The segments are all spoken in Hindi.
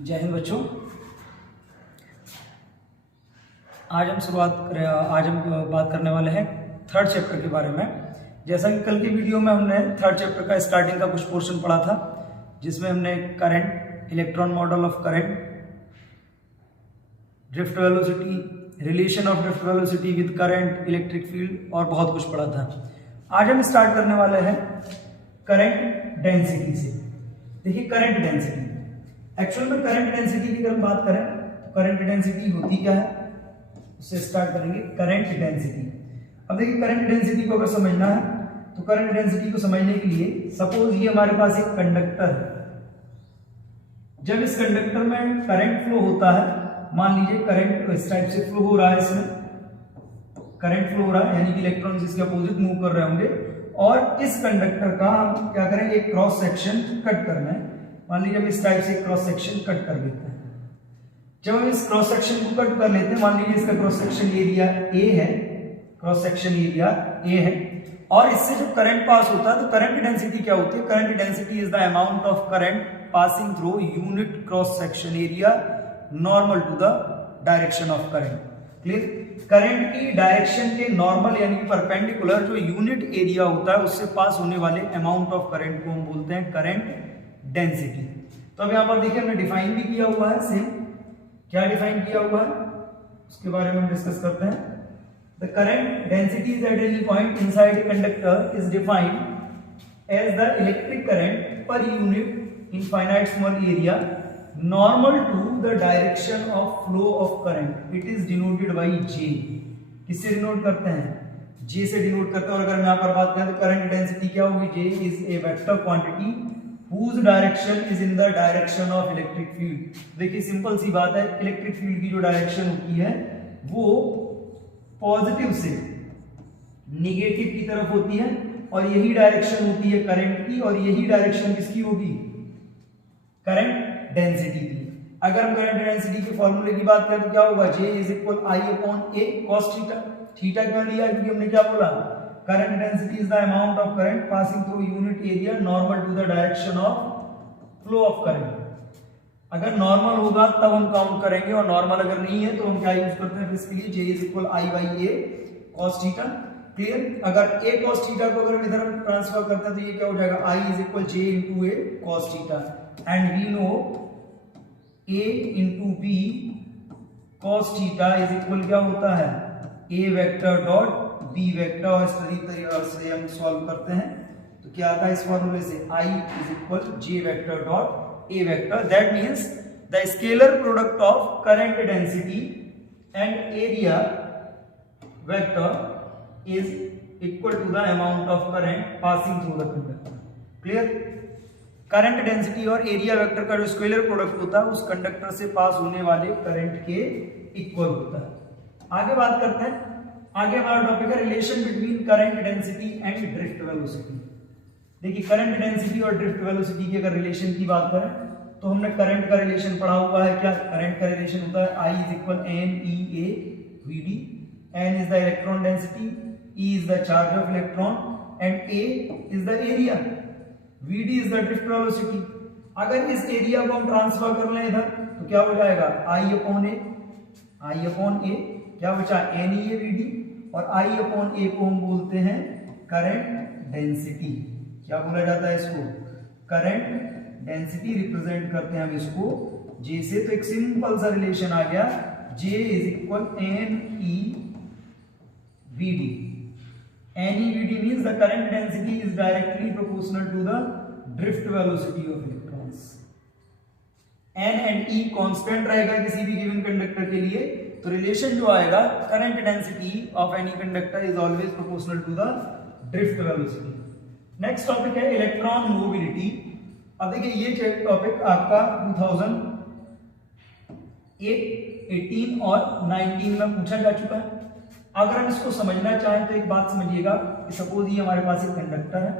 जय हिंद बच्चों। आज हम बात करने वाले हैं थर्ड चैप्टर के बारे में। जैसा कि कल के वीडियो में हमने थर्ड चैप्टर का स्टार्टिंग का कुछ पोर्शन पढ़ा था, जिसमें हमने current, electron model of current, drift velocity, relation of drift velocity with current, electric field और बहुत कुछ पढ़ा था। आज हम स्टार्ट करने वाले हैं करंट डेंसिटी से। देखिए करंट डेंसिटी, एक्चुअल में करंट डेंसिटी की अगर हम बात करें तो करंट डेंसिटी होती क्या है, उससे स्टार्ट करेंगे। करंट डेंसिटी, अब देखिए करंट डेंसिटी को अगर समझना है तो करंट डेंसिटी को समझने के लिए सपोज ये हमारे पास एक कंडक्टर है। जब इस कंडक्टर में करंट फ्लो होता है, मान लीजिए करंट इस टाइप से फ्लो हो रहा है, इसमें करंट फ्लो हो रहा है यानी कि इलेक्ट्रॉन्स इसके अपोजिट मूव कर रहे होंगे, और इस कंडक्टर का हम क्या करें, एक क्रॉस सेक्शन कट करना है। मान लीजिए हम इस टाइप से क्रॉस सेक्शन कट कर लेते हैं। जब हम इस क्रॉस सेक्शन को कट कर लेते हैं, मान लीजिए इसका क्रॉस सेक्शन एरिया ए है, क्रॉस सेक्शन एरिया ए है, और इससे जो करंट पास होता है तो करंट डेंसिटी क्या होती है? Current density is the amount of current passing through unit cross section area normal to the direction of current. Clear? Current की डायरेक्शन के नॉर्मल यानी कि परपेंडिकुलर जो यूनिट एरिया होता है उससे पास होने वाले अमाउंट ऑफ करंट को हम बोलते हैं करंट डेंसिटी। तो अब यहां पर देखिए हमने डिफाइन भी किया हुआ है, सेम क्या डिफाइन किया हुआ है उसके बारे में हम डिस्कस करते हैं। The current density at any point inside a conductor is defined as the electric current per unit in finite small area normal to the direction of flow of current. It is denoted by J. किससे डिनोट करते हैं? जे से डिनोट करते हैं। और अगर हम यहां पर बात करें तो करंट डेंसिटी क्या होगी? J is a vector quantity whose direction is in the direction of electric field। देखिए सिंपल सी बात है, इलेक्ट्रिक फील्ड की जो डायरेक्शन होती है वो पॉजिटिव से निगेटिव की तरफ होती है, और यही डायरेक्शन होती है करंट की, और यही डायरेक्शन किसकी होगी? करंट डेंसिटी की। अगर हम करंट डेंसिटी के फॉर्मूले की बात करें तो क्या होगा? J is equal I upon A cos theta. Theta क्यों लिया? क्योंकि हमने क्या बोला? Current density is the amount of current passing through unit area normal to the direction of flow of current. अगर नॉर्मल होगा तब हम काउंट करेंगे, और नॉर्मल अगर नहीं है तो हम क्या यूज करते हैं इसके लिए? J is equal I by A cos theta. Clear? अगर a cos थीटा को अगर हम इधर ट्रांसफर करते हैं तो ये क्या हो जाएगा? I is equal J into A cos theta, and we know a into B cos theta is equal क्या होता है? a vector dot b vector. और इस तरीके से हम सॉल्व करते हैं तो क्या आता है इस फॉर्मूले से? I is equal j vector dot a vector. That means the scalar product of current density and area vector is equal to the amount of current passing through the conductor. Clear? Current density और एरिया वेक्टर का जो स्केलर प्रोडक्ट होता है उस कंडक्टर से पास होने वाले करंट के इक्वल होता है। आगे बात करते हैं। आगे हमारा टॉपिक है relation between current density and drift velocity. देखिए करंट डेंसिटी और ड्रिफ्ट वेलोसिटी की अगर रिलेशन की बात करें तो हमने करंट का रिलेशन पढ़ा हुआ है। क्या करंट का रिलेशन होता है? I is equal N E A V D. N is the electron density, E is the charge of electron, and A is the area, Vd is the drift velocity. अगर इस एरिया को हम ट्रांसफर कर लें इधर तो क्या हो जाएगा? I अपॉन ए क्या बचा? N E A V D, और I अपॉन ए को हम बोलते हैं करंट डेंसिटी। क्या बोला जाता है इसको? Current density. रिप्रेजेंट करते हैं हम इसको J से। तो एक सिंपल सा रिलेशन आ गया, J is equal N E V D. N E V D means the current density is directly proportional to the drift velocity of electrons. N and E constant रहेगा किसी भी गिवन कंडक्टर के लिए, तो रिलेशन जो आएगा current density of any conductor is always proportional to the drift velocity. Next topic है इलेक्ट्रॉन मोबिलिटी। अब देखिए ये टॉपिक आपका 2018 और 19 में पूछा जा चुका है। अगर हम इसको समझना चाहें तो एक बात समझिएगा कि सपोज ये हमारे पास एक कंडक्टर है।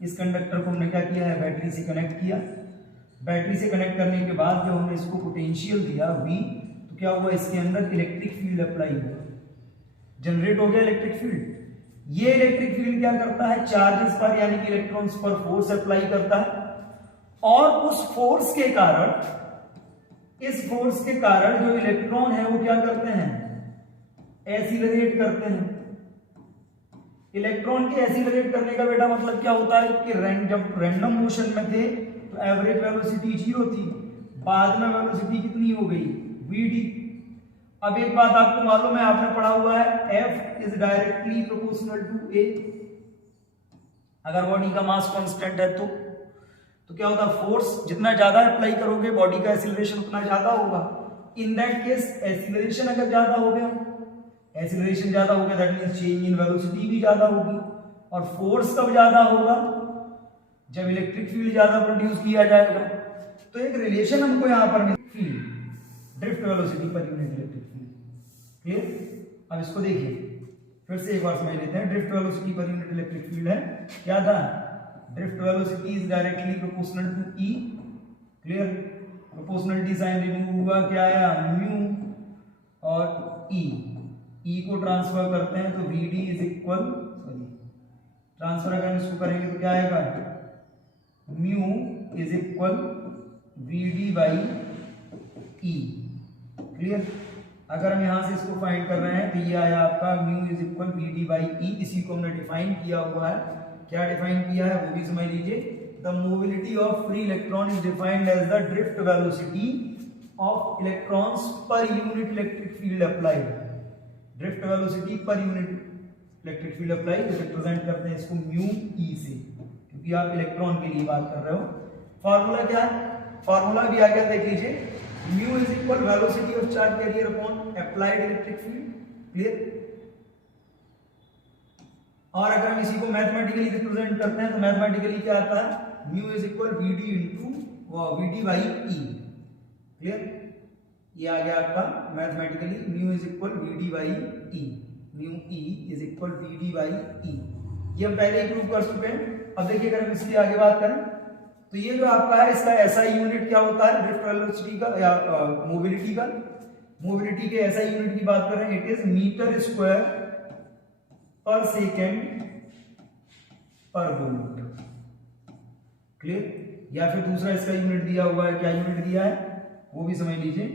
इस कंडक्टर को हमने क्या किया है? बैटरी से कनेक्ट किया। बैटरी से कनेक्ट करने के बाद जब हमने इसको पोटेंशियल दिया V, तो क्या हुआ? इसके अंदर इलेक्ट्रिक फील्ड अप्लाई हुआ, जनरेट हो गया इलेक्ट्रिक फील्ड। ये इलेक्ट्रिक फील्ड क्या करता है? चार्जेस पर यानी कि इलेक्ट्रॉन्स पर फोर्स अप्लाई करता है, और उस फोर्स के कारण इस फोर्स के कारण जो इलेक्ट्रॉन है वो क्या करते हैं, एसिलरेट करते हैं। इलेक्ट्रॉन के एसिलरेट करने का बेटा मतलब क्या होता है कि जब रैंडम मोशन में थे तो एवरेज वेलोसिटी 0 थी, बाद में वेलोसिटी कितनी हो गई, vd। अब एक बात आपको मालूम है, आपने पढ़ा हुआ है F is directly proportional to A। अगर बॉडी का मास कांस्टेंट है तो क्या होता है, फोर्स जितना ज्यादा अप्लाई करोगे बॉडी का एक्सीलरेशन उतना ज्यादा होगा। इन दैट केस एक्सीलरेशन अगर ज्यादा हो गया, एक्सीलरेशन ज्यादा हो गया that means change in velocity भी ज्यादा होगी। और फोर्स कब ज्यादा होगा, जब इलेक्ट्रिक फील्ड ज्यादा प्रोड्यूस किया जाएगा। तो एक रिलेशन हमको यहां पर field drift velocity per unit electric field, clear. अब इसको देखिए फिर से एक बार समझ लेते हैं। Drift velocity per unit electric field है, क्या था, drift velocity is directly proportional to E, clear. Proportionality sign remove हुआ, क्या आया, म्यू और E को ट्रांसफर करते हैं तो Vd is equal, sorry transfer अगर इसको करेंगे तो क्या आएगा, mu is equal Vd by E, clear. अगर हम यहां से इसको फाइंड कर रहे हैं तो ये आया आपका mu is equal Vd by E। इसी को हमने डिफाइन किया हुआ है, क्या डिफाइन किया है वो भी समझ लीजिए। The mobility of free electron is defined as the drift velocity of electrons per unit electric field applied. Drift velocity per unit electric field applied represent करते हैं इसको म्यू E से, क्योंकि आप इलेक्ट्रॉन के लिए बात कर रहे हो। फॉर्मूला क्या है, फॉर्मूला भी आ गया, देख लीजिए। Mu is equal velocity of charge carrier upon applied electric field, clear. और अगर हम इसी को मैथमेटिकली रिप्रेजेंट करते हैं तो मैथमेटिकली क्या आता है, mu is equal Vd into Vd by E, clear. ये आ गया आपका mathematically mu is equal Vd by E, mu E is equal Vd by E। ये हम पहले ही प्रूव कर चुके हैं। अब देखिए अगर हम इसकी आगे बात करें तो ये जो आपका है इसका एसआई यूनिट क्या होता है, ड्रिफ्ट वेलोसिटी का या मोबिलिटी का। मोबिलिटी के एसआई यूनिट की बात करें, इट इज मीटर स्क्वायर पर सेकेंड पर वोल्ट, क्लियर। या फिर दूसरा इसका यूनिट दिया हुआ है, क्या यूनिट दिया है वो भी समझ लीजिए।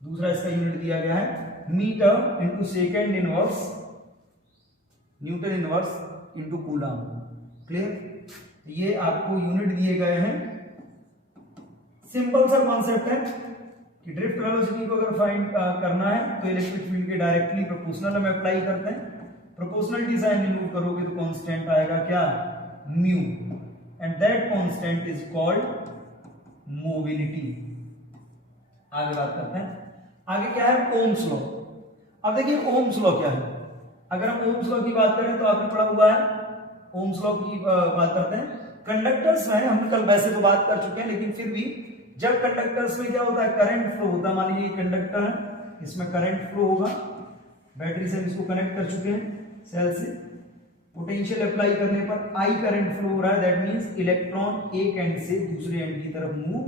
दूसरा इसका यूनिट दिया गया है metre into second inverse newton inverse into coulomb, clear. ये आपको यूनिट दिए गए हैं। सिंपल सा कॉन्सेप्ट है कि ड्रिफ्ट वेलोसिटी को अगर फाइंड करना है तो इलेक्ट्रिक फील्ड के डायरेक्टली प्रोपोर्शनल हम अप्लाई करते हैं। प्रोपोर्शनलिटी साइन रिमूव करोगे तो कांस्टेंट आएगा क्या, mu, and that constant is called mobility. आगे बात करते हैं, आगे क्या है, ओम्स लॉ। अब देखिए ओम्स लॉ क्या है। अगर हम ओम्स लॉ की बात करें तो आपने पढ़ा हुआ है, ओम्स लॉ की बात करते हैं। कंडक्टर्स में हम कल वैसे तो बात कर चुके हैं, लेकिन फिर भी जब कंडक्टर्स में क्या होता है, करंट फ्लो होता है। मान लीजिए कंडक्टर है, इसमें करंट फ्लो होगा, बैटरी से इसको कनेक्ट कर चुके हैं सेल से। पोटेंशियल अप्लाई करने पर आई करंट फ्लो हो रहा है, दैट मींस इलेक्ट्रॉन एक एंड से दूसरे एंड की तरफ मूव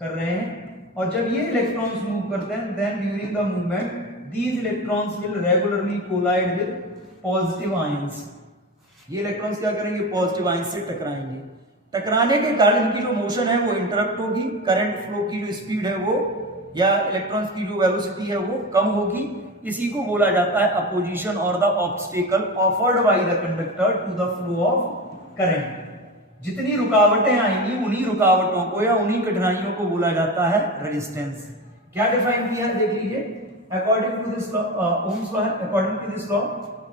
कर रहे हैं। और जब ये इलेक्ट्रॉन्स मूव करते हैं then during the movement these electrons will regularly collide with positive ions. ये इलेक्ट्रॉन्स क्या करेंगे, पॉजिटिव आयंस से टकराएंगे। टकराने के कारण इनकी जो मोशन है वो इंटरप्ट होगी, करंट फ्लो की जो स्पीड है वो या इलेक्ट्रॉन्स की जो वेलोसिटी है वो कम होगी। इसी को बोला जाता है अपोजिशन और the obstacle offered by the conductor to the flow of current. जितनी रुकावटें आएंगी उन्हीं रुकावटों को या उन्हीं कठिनाइयों को बोला जाता है रेजिस्टेंस। क्या डिफाइन किया है देख लीजिए, according to this law, Ohm's law है, according to this law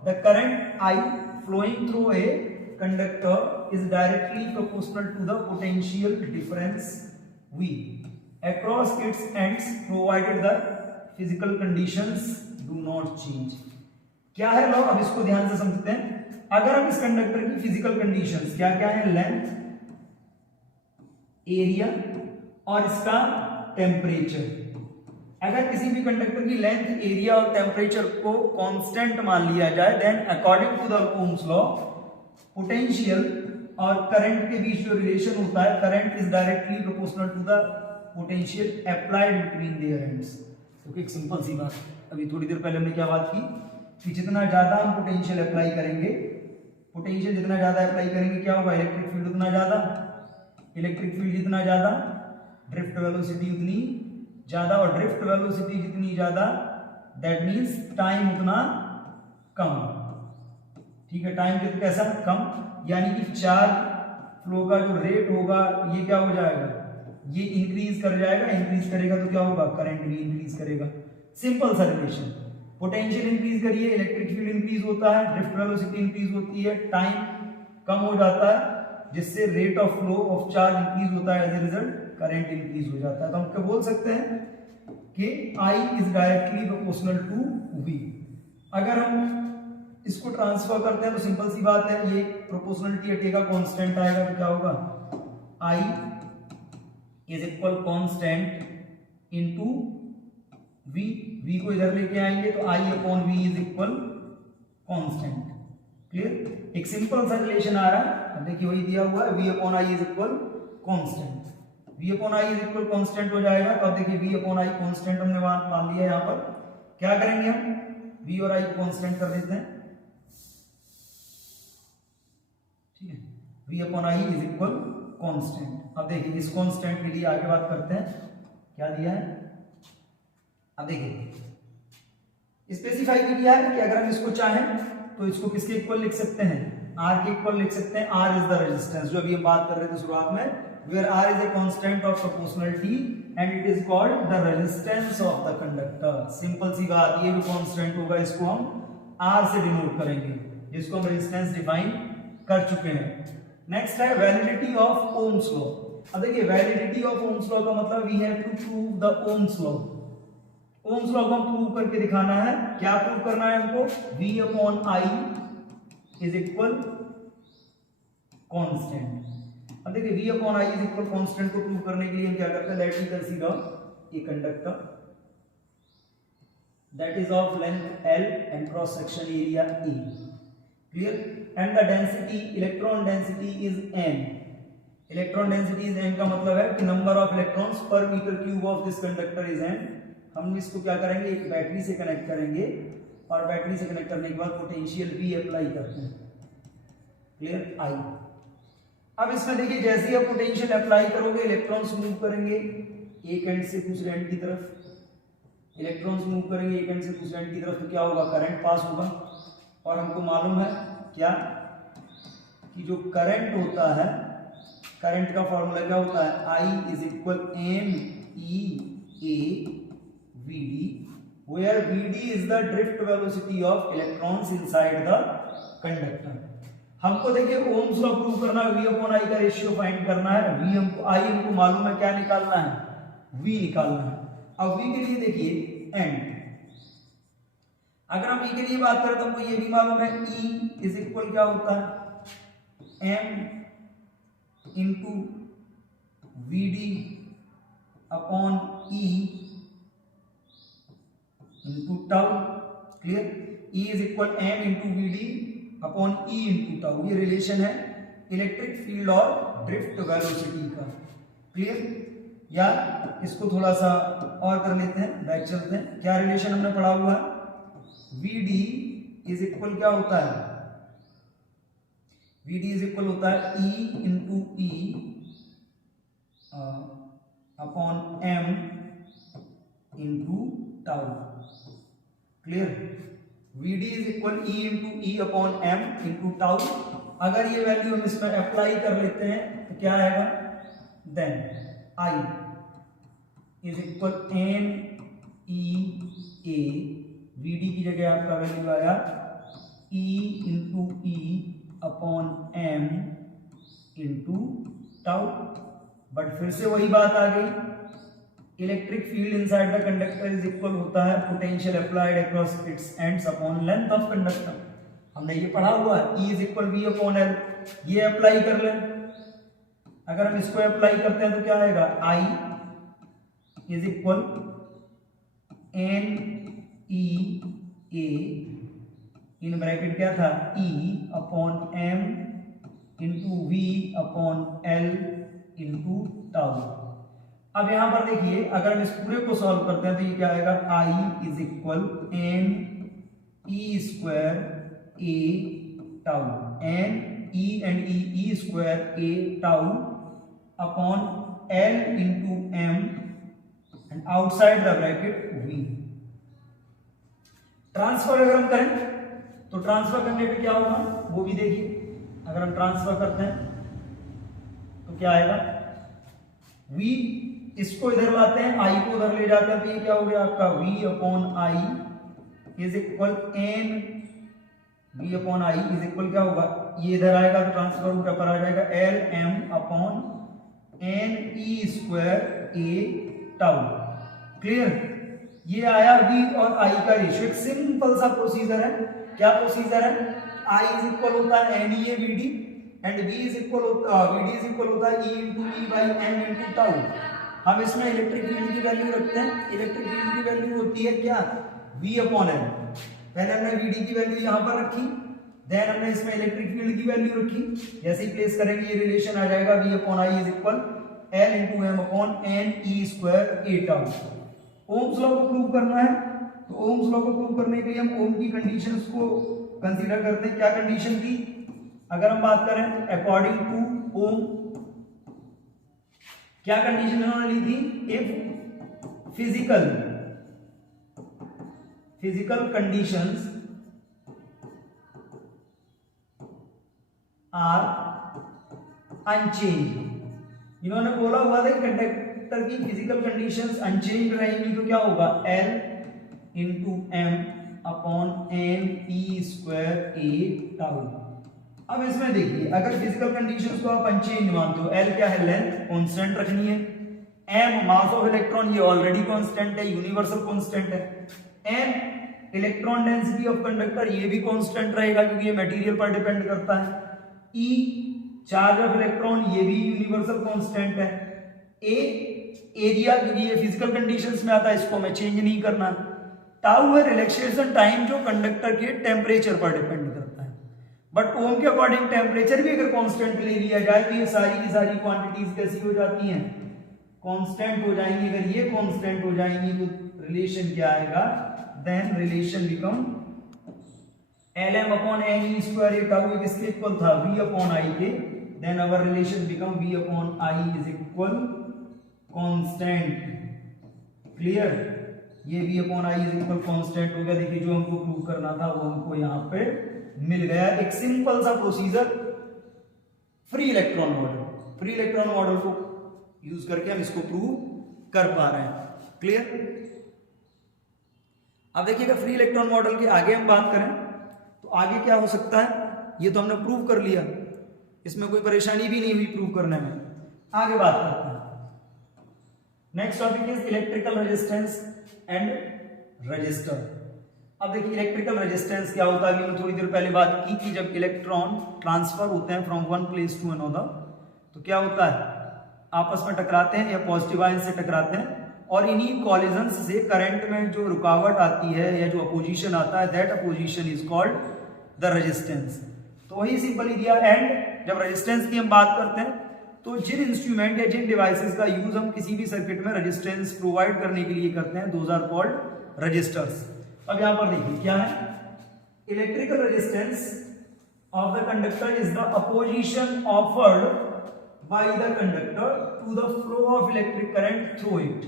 the current I flowing through a conductor is directly proportional to the potential difference V across its ends provided the physical conditions do not change। क्या है लॉ, अब इसको ध्यान से समझते हैं। अगर हम इस कंडक्टर की फिजिकल कंडीशंस क्या क्या है, लेंथ, एरिया और इसका टेम्परेचर। अगर किसी भी कंडक्टर की लेंथ, एरिया और टेम्परेचर को कांस्टेंट मान लिया जाए then according to the ohms law potential और करंट के बीच जो रिलेशन होता है, current is directly proportional to the potential applied between their ends. तो एक सिंपल सी बात, अभी थोड़ी देर पहले हमने क्या बात की कि जितना ज्यादा हम पोटेंशियल अप्लाई करेंगे, पोटेंशियल जितना ज्यादा अप्लाई करेंगे क्या होगा, इलेक्ट्रिक फील्ड उतना ज्यादा, इलेक्ट्रिक फील्ड जितना ज्यादा ड्रिफ्ट वेलोसिटी उतनी ज्यादा, और ड्रिफ्ट वेलोसिटी जितनी ज्यादा दैट मींस टाइम उतना कम। ठीक है, टाइम कितना कैसा कम, यानी कि चार्ज फ्लो का जो रेट होगा ये क्या हो जाएगा, ये इंक्रीज कर जाएगा, इंक्रीज करेगा तो क्या होगा, करंट भी इंक्रीज करेगा। सिंपल सा रिलेशन। पोटेंशियल इंक्रीज करिए, इलेक्ट्रिक फील्ड इंक्रीज होता है, ड्रिफ्ट वेलोसिटी इंक्रीज होती है, टाइम कम हो जाता है, जिससे rate of flow of charge increase होता है, as a result current increase हो जाता है। तो हम क्या बोल सकते हैं कि I is directly proportional to V। अगर हम इसको ट्रांसफर करते हैं तो सिंपल सी बात है, ये प्रोपोर्शनलिटी हटेगा, कांस्टेंट आएगा, तो क्या होगा, I is equal constant into V। V को इधर लेके आएंगे तो I upon V is equal constant. Clear, एक सिंपल सा रिलेशन आ रहा है। अब देखिए वही दिया हुआ है, V upon I is equal constant. V upon I is equal constant हो जाएगा। तो अब देखिए V अपॉन I कांस्टेंट हमने मान लिया। यहाँ पर क्या करेंगे हम, V और I को कांस्टेंट कर देते हैं। ठीक है, V upon I is equal constant. अब देखिए इस कांस्टेंट के लिए आगे बात करते हैं, क्या दिया है। अब देखिए स्पेसिफाई भी किया है कि अगर हम इसको चाहें तो इसको किसके इक्वल लिख सकते हैं, R के इक्वल लिख सकते हैं। R इज द रेजिस्टेंस, जो अभी हम बात कर रहे थे शुरुआत में, where R is a constant of proportionality and it is called the resistance of the conductor। Simple सी बात, ये जो कांस्टेंट होगा इसको हम R से डिनोट करेंगे, जिसको हम रेजिस्टेंस डिफाइन कर चुके हैं। नेक्स्ट है वैलिडिटी ऑफ ओम्स लॉ। अब देखिए वैलिडिटी ऑफ ओम्स लॉ का मतलब we have to prove the ohms law. Ohm's law को हम प्रूव करके दिखाना है। क्या प्रूव करना है हमको, V upon I is equal constant. अब देखिए V upon I is equal constant को प्रूव करने के लिए हम क्या करते हैं, let me consider a conductor that is of length L and cross section area A। Clear, and the density, electron density is n। Electron density is n का मतलब है कि number of electrons per metre cube of this conductor is n। हम इसको क्या करेंगे, एक बैटरी से कनेक्ट करेंगे, और बैटरी से कनेक्ट करने के बाद पोटेंशियल V अप्लाई करते हैं। Clear, I। अब इसमें देखिए जैसे ही आप पोटेंशियल अप्लाई करोगे, इलेक्ट्रॉन्स मूव करेंगे एक एंड से दूसरे एंड की तरफ। इलेक्ट्रॉन्स मूव करेंगे एक एंड से दूसरे एंड की तरफ, तो क्या होगा, करंट पास होगा। और हमको मालूम है क्या, कि जो करंट होता है, करंट का फॉर्मूला क्या होता है, I is equal MEA VD, where VD is the drift velocity of electrons inside the conductor। हमको देखिए ओम्स लॉ प्रूव करना है, V अपॉन I का रेशियो फाइंड करना है। V हमको I हमको मालूम है, क्या निकालना है, V निकालना है। अब V के लिए देखिए एंड, अगर हम E के लिए बात करें तो हमको ये भी मालूम है, E इज इक्वल क्या होता है, M into VD upon E into tau. Clear, E is equal M into VD upon E into tau. ये रिलेशन है इलेक्ट्रिक फील्ड और ड्रिफ्ट वेलोसिटी का। क्लियर, या इसको थोड़ा सा और कर लेते हैं, बैक चलते हैं। क्या रिलेशन हमने पढ़ा हुआ है, VD इज इक्वल क्या होता है, VD इज इक्वल होता है E into E upon M into tau. Clear, VD is equal E into E upon M into tau. अगर ये वैल्यू हम इसमें अप्लाई कर लेते हैं तो क्या आएगा, then I is equal MEA, VD की जगह आपका वैल्यू आया E into E upon M into tau. But फिर से वही बात आ गई, electric field inside the conductor is equal होता है potential applied across its ends upon length of conductor. हमने ये पढ़ा हुआ है, E is equal V upon L। ये अप्लाई कर लें, अगर हम इसको अप्लाई करते हैं तो क्या आएगा, I is equal NEA in bracket क्या था, E upon M into V upon L into tau. अब यहां पर देखिए अगर हम इस पूरे को सॉल्व करते हैं तो ये क्या आएगा, I is equal N E square A tau, N E and E square A tau upon L into M and outside the bracket V। Transfer अगर हम करें तो ट्रांसफर करने पे क्या होगा वो भी देखिए। अगर हम ट्रांसफर करते हैं तो क्या आएगा, V इसको इधर लाते हैं, I को उधर ले जाते हैं, तो ये क्या हो गया आपका V upon I is equal N, V upon I is equal क्या होगा, ये इधर आएगा तो ट्रांसफर ऊपर पर आ जाएगा L M upon N E square A tau. Clear, ये आया V और I का रेशियो। एक सिंपल सा प्रोसीजर है। क्या प्रोसीजर है, I इज इक्वल होता है NEA VD and V is equal होता VD इज इक्वल होता है E into E by M into tau. हम इसमें इलेक्ट्रिक फील्ड की वैल्यू रखते हैं। इलेक्ट्रिक फील्ड की वैल्यू होती है क्या, V अपॉन N। पहले हमने VD की वैल्यू यहां पर रखी, देन हमने इसमें इलेक्ट्रिक फील्ड की वैल्यू रखी। जैसे ही प्लेस करेंगे ये रिलेशन आ जाएगा V upon I is equal L into M upon N E square A tau. Ohms law को प्रूव करना है, तो ओम्स लॉ को प्रूव करने के लिए हम ओम की कंडीशंस को कंसीडर करते हैं। क्या कंडीशन थी, अगर हम बात करें अकॉर्डिंग टू ओम, क्या कंडीशन उन्होंने ली थी, if physical conditions are unchanged. इन्होंने बोला हुआ था कि कंडक्टर की फिजिकल कंडीशंस अनचेंज रहेंगी तो क्या होगा, L into M upon N E square A tau. अब इसमें देखिए, अगर फिजिकल कंडीशंस को आप अनचेंज मानते हो, L क्या है, लेंथ कांस्टेंट रखनी है, M मास ऑफ इलेक्ट्रॉन ये ऑलरेडी कांस्टेंट है, यूनिवर्सल कांस्टेंट है, N electron density of conductor ये भी कांस्टेंट रहेगा क्योंकि ये मटेरियल पर डिपेंड करता है, E चार्ज ऑफ इलेक्ट्रॉन ये भी यूनिवर्सल कांस्टेंट है, A एरिया के लिए फिजिकल कंडीशंस में आता है, इसको हमें चेंज नहीं करना। टाउ है रिलैक्सेशन टाइम जो कंडक्टर के टेम्परेचर पर डिपेंड करता है। बट ओम के अकॉर्डिंग टेम्परेचर भी अगर कांस्टेंट ले लिया जाए तो ये सारी की सारी क्वांटिटीज कैसी हो जाती हैं, कांस्टेंट हो जाएंगी। अगर ये कांस्टेंट हो जाएंगी तो रिलेशन क्या आएगा, then relation become Lm upon N E square tau किसके इक्वल था, V अपॉन I के, then our relation become V upon I is equal constant. Clear, ये V upon I is equal constant हो गया। देखिए जो हमको प्रूव करना था वो हमको यहाँ पे मिल गया। एक सिंपल सा प्रोसीजर, फ्री इलेक्ट्रॉन मॉडल को यूज करके हम इसको प्रूव कर पा रहे हैं। क्लियर, अब देखिएगा फ्री इलेक्ट्रॉन मॉडल के आगे हम बात करें तो आगे क्या हो सकता है, ये तो हमने प्रूव कर लिया, इसमें कोई परेशानी भी नहीं हुई प्रूव करने में। आगे बात करते हैं, next topic is electrical resistance and register. अब देखिए इलेक्ट्रिकल रेजिस्टेंस क्या होता है, अभी हमने थोड़ी देर पहले बात की कि जब इलेक्ट्रॉन ट्रांसफर होते हैं from one place to another तो क्या होता है, आपस में टकराते हैं या पॉजिटिव आयन से टकराते हैं, और इन्हीं कॉलिजंस से करंट में जो रुकावट आती है या जो अपोजिशन आता है, that opposition is called the resistance. तो वही सिंपली दिया। एंड जब रेजिस्टेंस की हम बात करते हैं तो जिन इंस्ट्रूमेंट या जिन डिवाइसेस का यूज हम किसी भी सर्किट में रेजिस्टेंस प्रोवाइड करने के लिए करते हैं, दोज आर कॉल्ड रजिस्टर्स। अब यहां पर देखिए क्या है, electrical resistance of the conductor is the opposition offered by the conductor to the flow of electric current through it.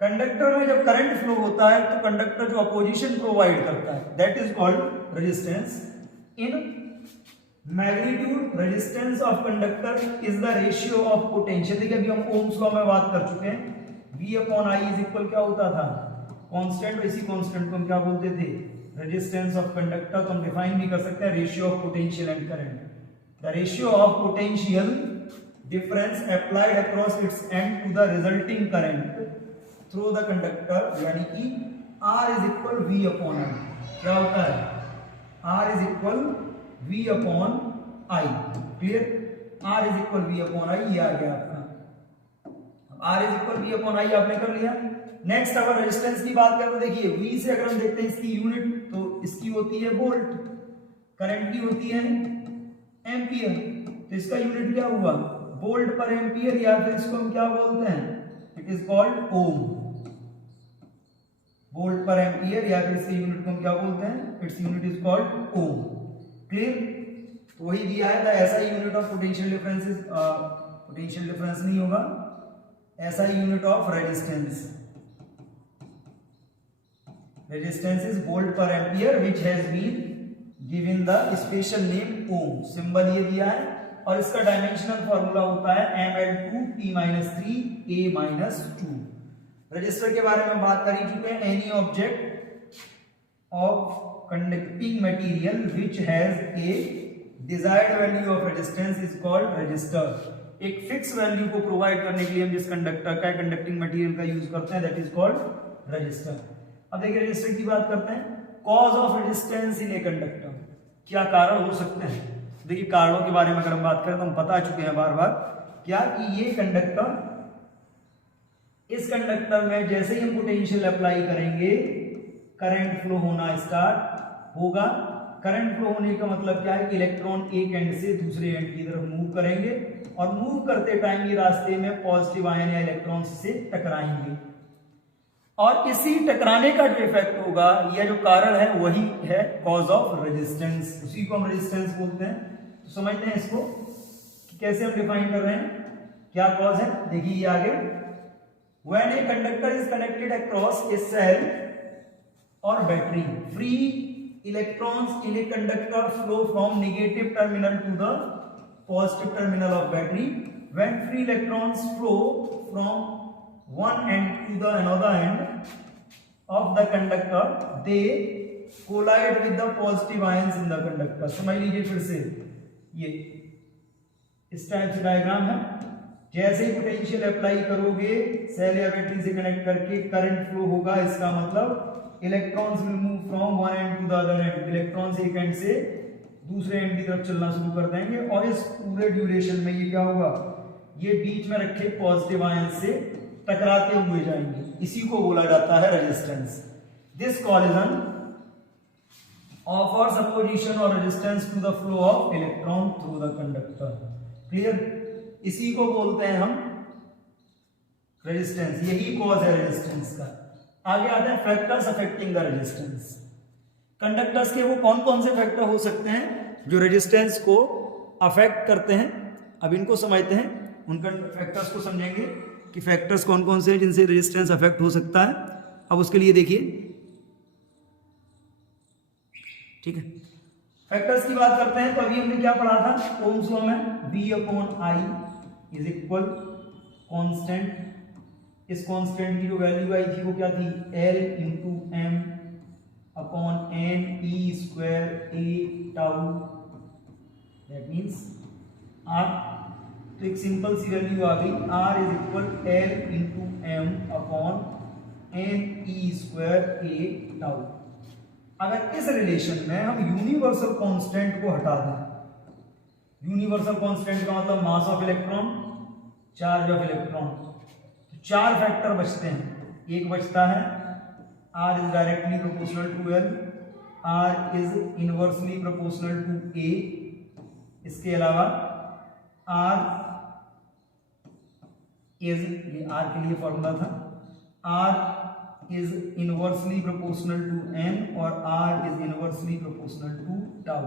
Conductor में जब करंट फ्लो होता है तो कंडक्टर जो अपोजिशन प्रोवाइड करता है, that is called resistance. In magnitude resistance of conductor is the ratio of potential. देखिए अभी हम ओम्स लॉ में बात कर चुके हैं, V upon I is equal क्या होता था, कांस्टेंट। इसी कांस्टेंट को हम क्या बोलते थे, रेजिस्टेंस ऑफ कंडक्टर। तो हम डिफाइन भी कर सकते हैं ratio of potential and current, the ratio of potential difference applied across its end to the resulting current through the conductor, यानी कि R is equal V upon I। क्या होता है, R is equal V upon I। Clear, R is equal V upon I, ये आ गया आपका। R is equal V upon I आपने कर लिया। नेक्स्ट अगर रेजिस्टेंस की बात करें तो देखिए V से अगर हम देखते हैं इसकी यूनिट, तो इसकी होती है वोल्ट, करंट की होती है एम्पियर, तो इसका यूनिट क्या हुआ, वोल्ट पर एम्पियर, या फिर इसको हम क्या बोलते हैं, it is called ohm. Volt पर एम्पियर या फिर इसकी यूनिट को हम क्या बोलते हैं, its unit is called ohm. Clear, तो वही दिया है, ऐसा यूनिट ऑफ पोटेंशियल डिफरेंस नहीं होगा, SI unit of resistance, resistance is volt पर ampere which has been given the special name ohm, symbol ये दिया है और इसका डायमेंशनल फॉर्मूला होता है ml2 t-3 a-2। रजिस्टर के बारे में बात कर ही चुके हैं। Any object of conducting material which has a desired value of resistance is called register. एक फिक्स वैल्यू को प्रोवाइड करने के लिए हम जिस कंडक्टर का कंडक्टिंग मटेरियल का यूज करते हैं दैट इज कॉल्ड रजिस्टर। अब देखिए रजिस्टर की बात करते हैं। Cause of resistance in a conductor, क्या कारण हो सकते हैं। देखिए कारणों के बारे में अगर हम बात करें तो हम बता चुके हैं बार बार क्या कि ये कंडक्टर, इस कंडक्टर में जैसे ही हम पोटेंशियल अप्लाई करेंगे करंट फ्लो होना स्टार्ट होगा। करंट फ्लो होने का मतलब क्या है कि इलेक्ट्रॉन एक एंड से दूसरे एंड की तरफ मूव करेंगे और मूव करते टाइम ये रास्ते में पॉजिटिव आयन या इलेक्ट्रॉन्स से टकराएंगे और इसी टकराने का जो इफेक्ट होगा या जो कारण है वही है कॉज ऑफ रेजिस्टेंस, उसी को हम रेजिस्टेंस बोलते हैं। तो समझते हैं इसको कि कैसे हम डिफाइन कर रहे हैं, क्या कॉज है। देखिए ये आगे, when a conductor is connected across a cell और battery, free electrons in a conductor flow from negative terminal to the positive terminal of battery. When free electrons flow from one end to the another end of the conductor, they collide with the positive ions in the conductor। समझ लीजिए फिर से, ये इस टाइप से डायग्राम है। जैसे ही पोटेंशियल अप्लाई करोगे सेल या बैटरी से कनेक्ट करके करंट फ्लो होगा, इसका मतलब electrons will move from one end to the other end, electrons एक एंड से दूसरे एंड की तरफ चलना शुरू कर देंगे और इस पूरे ड्यूरेशन में ये क्या होगा, ये बीच में रखे पॉजिटिव आयन से टकराते हुए जाएंगे, इसी को बोला जाता है resistance. This collision offers opposition और resistance to the flow of electron through the conductor. Clear, इसी को बोलते हैं हम रेजिस्टेंस, यही कॉज है रेजिस्टेंस का। आगे आते हैं factors affecting the resistance. Conductors के वो कौन कौन से फैक्टर हो सकते हैं जो रेजिस्टेंस को अफेक्ट करते हैं। अब इनको समझते हैं, उन फैक्टर्स को समझेंगे कि फैक्टर्स कौन कौन से हैं जिनसे रेजिस्टेंस अफेक्ट हो सकता है। अब उसके लिए देखिए, ठीक है, फैक्टर्स की बात करते हैं तो अभी हमने क्या पढ़ा था ओम्स लॉ में, V/I इज इक्वल कांस्टेंट। इस कांस्टेंट की जो वैल्यू आई थी वो क्या थी, L into M upon N E square A tau, that means R। तो एक सिंपल सी वैल्यू आ गई, R is equal L into M upon N E square A tau. अगर इस रिलेशन में हम यूनिवर्सल कांस्टेंट को हटा दें, यूनिवर्सल कांस्टेंट का मतलब mass of electron, charge of electron, तो चार फैक्टर बचते हैं। एक बचता है R is directly proportional to L, R is inversely proportional to A, इसके अलावा R इज, ये R के लिए फॉर्मूला था, R is inversely proportional to N और R is inversely proportional to tau.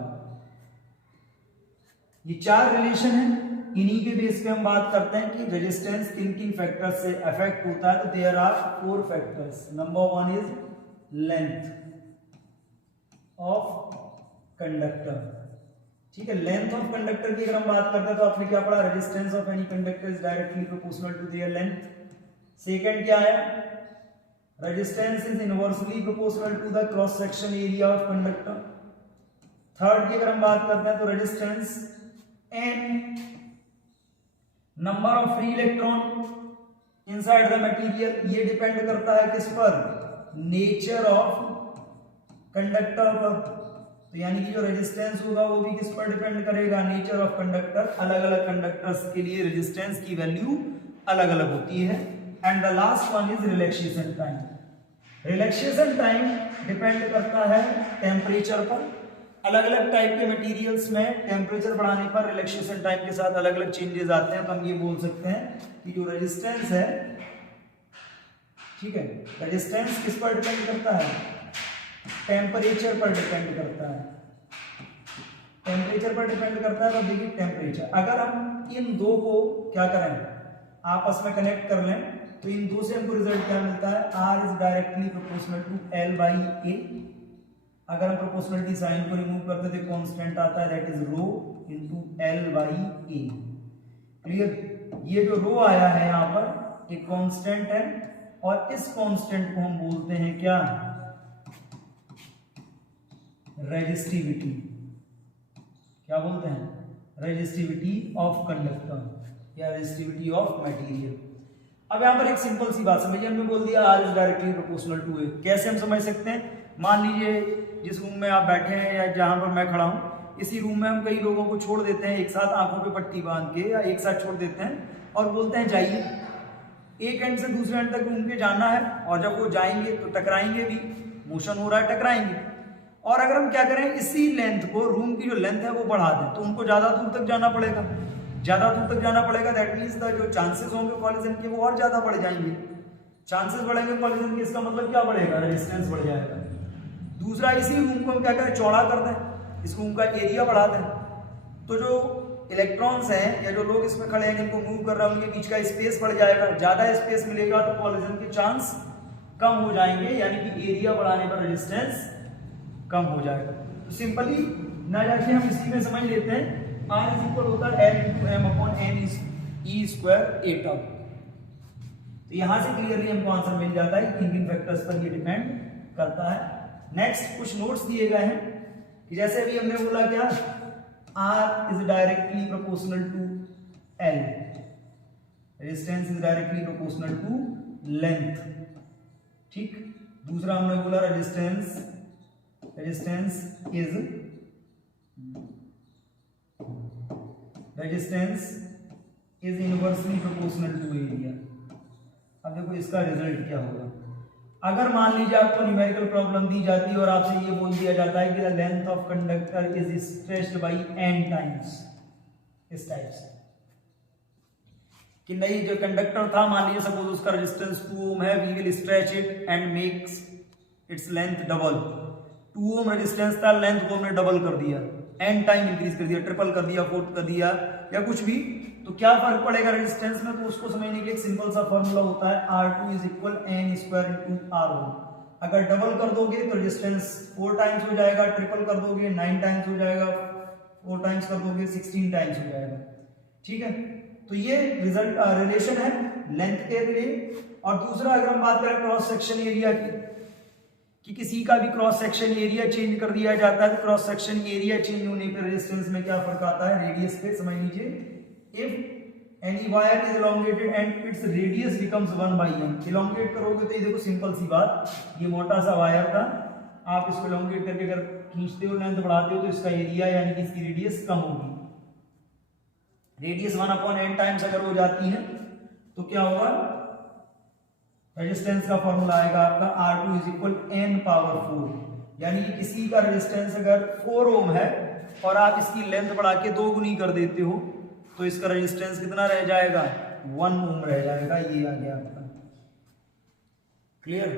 ये चार रिलेशन है, इन्हीं के बेस पे हम बात करते हैं कि रेजिस्टेंस किन किन फैक्टर्स से अफेक्ट होता है। तो there are 4 factors. Number 1 is length of conductor, ठीक है। लेंथ ऑफ कंडक्टर की अगर हम बात करते हैं तो आपने क्या पढ़ा, resistance of any conductor is directly proportional to their length. Second क्या है, resistance is inversely proportional to the cross section area of conductor. Third की अगर हम बात करते हैं तो resistance n number of free electron inside the material, ये डिपेंड करता है किस पर, नेचर ऑफ कंडक्टर पर। तो यानी कि जो रेजिस्टेंस होगा वो भी किस पर डिपेंड करेगा, नेचर ऑफ कंडक्टर। अलग अलग कंडक्टर्स के लिए रेजिस्टेंस की वैल्यू अलग अलग होती है। And the last one is relaxation time. Relaxation time depend करता है टेम्परेचर पर। अलग अलग टाइप के मटेरियल्स में टेम्परेचर बढ़ाने पर रिलैक्सेशन टाइम के साथ अलग अलग चेंजेस आते हैं। तो हम ये बोल सकते हैं कि जो रेजिस्टेंस है, ठीक है, रेजिस्टेंस किस पर डिपेंड करता है, टेम्परेचर पर डिपेंड करता है। टेम्परेचर पर डिपेंड करता है। तो देखिए टेम्परेचर, अगर हम इन दो को क्या करें, आपस में कनेक्ट कर लें तो इन दो से हमको रिजल्ट क्या मिलता है, R is directly proportional to L by A. अगर हम प्रोपोर्शनलिटी साइन को रिमूव करते तो कांस्टेंट आता है that is rho into L by A. Clear, ये जो रो आया है यहाँ पर एक कांस्टेंट है और इस कांस्टेंट को हम बोलते हैं क्या, रेजिस्टिविटी। क्या बोलते हैं, रेजिस्टिविटी ऑफ कंडक्टर या रेजिस्टिविटी ऑफ मटेरियल। अब यहां पर एक सिंपल सी बात समझिए, हमने बोल दिया R is directly proportional to A. कैसे हम समझ सकते हैं, मान लीजिए जिस रूम में आप बैठे हैं या जहां पर मैं खड़ा हूं, इसी रूम में हम कई लोगों को छोड़ देते हैं एक साथ आंखों पे पट्टी बांध के, या एक साथ छोड़ देते हैं और बोलते हैं जाइए। एक एंड से दूसरे एंड तक घूम के जाना है और जब वो जाएंगे तो टकराएंगे भी, मोशन हो रहा है टकराएंगे। और अगर हम क्या करें, इसी लेंथ को, रूम की जो लेंथ है वो बढ़ा दें तो उनको ज्यादा दूर तक जाना पड़ेगा, ज्यादा दूर तक जाना पड़ेगा। दैट मींस द जो चांसेस होंगे कॉलिजन के वो और ज्यादा बढ़ जाएंगे। चांसेस बढ़ेंगे कॉलिजन के, इसका मतलब क्या बढ़ेगा, रेजिस्टेंस बढ़ जाएगा। दूसरा, इसी रूम को हम क्या करें, चौड़ा कर दें, इस रूम का एरिया बढ़ा दें, तो जो इलेक्ट्रॉन्स हैं या जो लोग इसमें खड़े हैं जिनको मूव कर रहे हैं उनके बीच का स्पेस बढ़ जाएगा। ज्यादा स्पेस मिलेगा तो कॉलिजन के चांस कम हो जाएंगे, यानी कि एरिया बढ़ाने पर रेजिस्टेंस कम हो जाएगा। तो सिंपली ना जाके हम इसी में समझ लेते हैं, R इज इक्वल होता है L into M upon N E square A tau. तो यहां से क्लियरली हमको आंसर मिल जाता है कि किन फैक्टर्स पर ये डिपेंड करता है। नेक्स्ट कुछ नोट्स दिए गए हैं कि जैसे अभी हमने बोला क्या, R is directly proportional to L, resistance is directly proportional to length. ठीक, दूसरा हमने बोला resistance is inversely proportional to area. अब देखो इसका रिजल्ट क्या होगा। अगर मान लीजिए आपको न्यूमेरिकल प्रॉब्लम दी जाती है और आपसे ये बोल दिया जाता है कि the length of conductor is stretched by n times, इस टाइप से कि नहीं, जो कंडक्टर था मान लीजिए सपोज उसका रेजिस्टेंस 2 ओम है, we will stretch it and makes its length double. 2 ohm resistance था, लेंथ को हमने डबल कर दिया, n टाइम इंक्रीज कर दिया, ट्रिपल कर दिया, फोर्थ कर दिया या कुछ भी, तो क्या फर्क पड़ेगा रेजिस्टेंस में। तो उसको समझने के लिए एक सिंपल सा फॉर्मूला होता है, R2 is equal n square into R1। अगर डबल कर दोगे तो रेजिस्टेंस 4 टाइम्स हो जाएगा, ट्रिपल कर दोगे 9 टाइम्स हो जाएगा, 4 टाइम्स कर दोगे 16 टाइम्स हो जाएगा। ठीक है, तो ये रिजल्ट रिलेशन है लेंथ के लिए। और दूसरा अगर हम बात करें क्रॉस सेक्शन एरिया की, कि किसी का भी क्रॉस सेक्शन एरिया चेंज कर दिया जाता है तो क्रॉस सेक्शन एरिया चेंज होने पर रेजिस्टेंस में क्या फर्क आता है, रेडियस पे। समझ लीजिए, if any wire is elongated and its radius becomes 1/n, elongate करोगे तो ये देखो सिंपल सी बात, ये मोटा सा वायर था, आप इसको elongate करके अगर खींचते हो, लेंथ बढ़ाते हो तो इसका एरिया यानी कि इसकी रेडियस कम होगी। रेडियस 1/n टाइम्स अगर हो जाती है तो क्या होगा, रेजिस्टेंस का फॉर्मूला आएगा आपका R2 is equal n power 4, यानी कि किसी का रेजिस्टेंस अगर 4 ओम है और आप इसकी लेंथ बढ़ा के 2 गुनी कर देते हो तो इसका रेजिस्टेंस कितना रह जाएगा, 1 ओम रह जाएगा। ये आ गया आपका, क्लियर,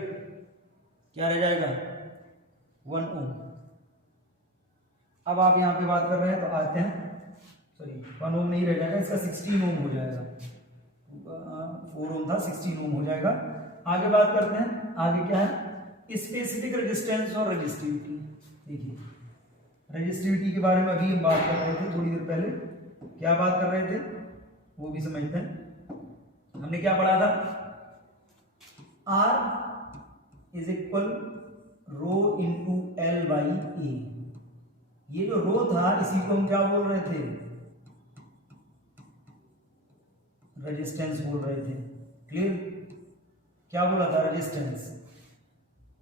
क्या रह जाएगा, 1 ओम। अब आप यहां पे बात कर रहे हैं तो आते हैं, सॉरी 1 ओम नहीं रह जाएगा, इसका 16 ओम हो जाएगा। 4 ओम था, 16 ओम हो जाएगा। आगे बात करते हैं, आगे क्या है, स्पेसिफिक रेजिस्टेंस और रेजिस्टिविटी। देखिए रेजिस्टिविटी के बारे में अभी हम बात कर रहे थे थोड़ी देर पहले, क्या बात कर रहे थे वो भी समझते हैं। हमने क्या पढ़ा था, R is equal rho into L by A. ये जो रो था इसी को हम क्या बोल रहे थे, रेजिस्टेंस बोल रहे थे। क्लियर, क्या बोला था, resistance.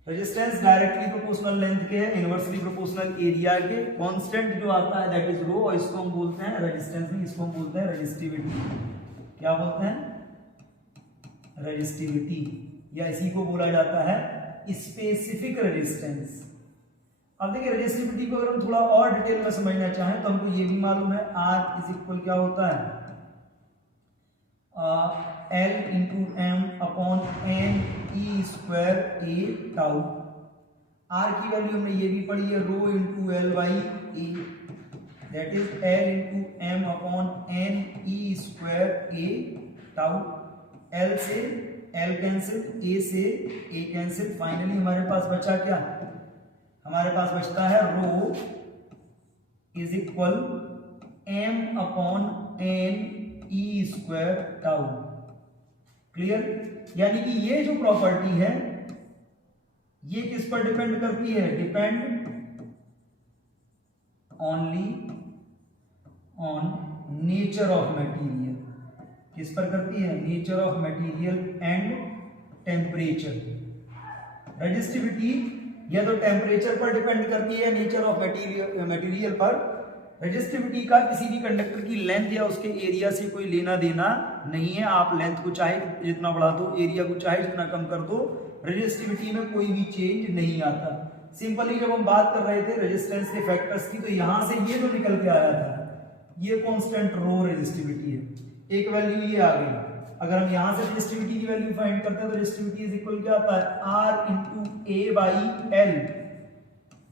Resistance directly proportional length के है, इनवर्सली प्रोपोर्शनल एरिया के। कांस्टेंट जो आता है दैट इज रो, और इसको हम बोलते हैं रेजिस्टेंस नहीं, इसको हम बोलते हैं रेजिस्टिविटी। क्या बोलते हैं, रेजिस्टिविटी, या इसी को बोला जाता है स्पेसिफिक रेजिस्टेंस। अब देखिए रेजिस्टिविटी को अगर हम थोड़ा और डिटेल में समझना चाहें तो हमको ये भी मालूम है, R इज इक्वल क्या होता है, L into M upon N E square A tau. R की वैल्यू हमने ये भी पढ़ी है, rho into L by A, that is L into M upon N E square A tau, L से एल कैंसिल, ए से ए कैंसिल, फाइनली हमारे पास बचा क्या, हमारे पास बचता है rho is equal M upon N E square tau. Clear? यानी कि ये जो प्रॉपर्टी है ये किस पर डिपेंड करती है, depend only on nature of material. किस पर करती है, nature of material and temperature. Resistivity या तो टेम्परेचर पर डिपेंड करती है, नेचर ऑफ मटेरियल पर। रेजिस्टिविटी का किसी भी कंडक्टर की लेंथ या उसके एरिया से कोई लेना देना नहीं है। आप लेंथ को चाहे जितना बढ़ा दो, एरिया को चाहे जितना कम कर दो, रेजिस्टिविटी में कोई भी चेंज नहीं आता। सिंपली जब हम बात कर रहे थे रेजिस्टेंस के फैक्टर्स की, तो यहां से ये जो निकल के आया था ये कांस्टेंट रो रेजिस्टिविटी है, एक वैल्यू ये आ गई। अगर हम यहां से रेजिस्टिविटी की वैल्यू फाइंड करते हैं तो रेजिस्टिविटी इज इक्वल क्या आता है, R into A by L.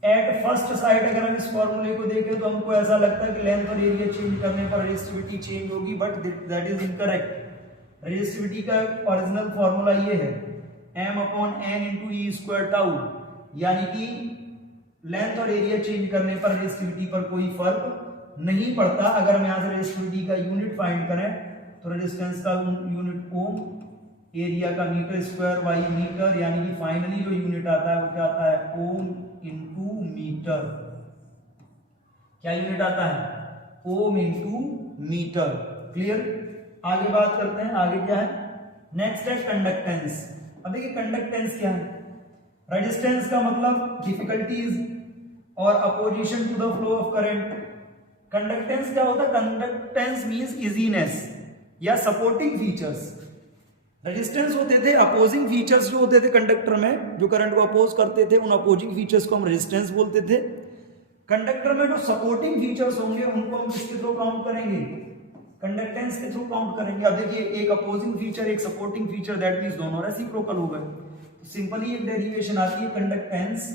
At first side अगर हम इस फॉर्मूले को देखें तो हमको ऐसा लगता है कि लेंथ और एरिया चेंज करने पर रेजिस्टिविटी चेंज होगी, but that is incorrect. Resistivity का ओरिजिनल फॉर्मूला ये है m अपॉन n इंटू ई स्क्वायर टाउ, यानी कि लेंथ और एरिया चेंज करने पर रेजिस्टिविटी पर कोई फर्क नहीं पड़ता। अगर हम यहाँ से रेजिस्टिविटी का यूनिट फाइंड करें तो रेजिस्टेंस का यूनिट ओम, एरिया का मीटर स्क्वायर बाई मीटर, यानी कि फाइनली जो यूनिट आता है वो क्या आता है, ओम इंटू मीटर। क्या यूनिट आता है, ओम इंटू मीटर। क्लियर? आगे बात करते हैं, आगे क्या है, नेक्स्ट है कंडक्टेंस। अब देखिए कंडक्टेंस क्या है, रेजिस्टेंस का मतलब डिफिकल्टीज और opposition to the flow of current. Conductance क्या होता है, कंडक्टेंस मींस इजीनेस या सपोर्टिंग फीचर्स। रेजिस्टेंस होते थे अपोजिंग फीचर्स जो होते थे कंडक्टर में, जो करंट को अपोज करते थे, उन अपोजिंग फीचर्स को हम रेजिस्टेंस बोलते थे। कंडक्टर में जो सपोर्टिंग फीचर्स होंगे उनको हम किसके थ्रू काउंट करेंगे, कंडक्टेंस के थ्रू काउंट करेंगे। अब देखिए एक अपोजिंग फीचर एक सपोर्टिंग फीचर, दैट मींस दोनों रेसिप्रोकल हो गए। तो सिंपली एक डेरिवेशन आती है, कंडक्टेंस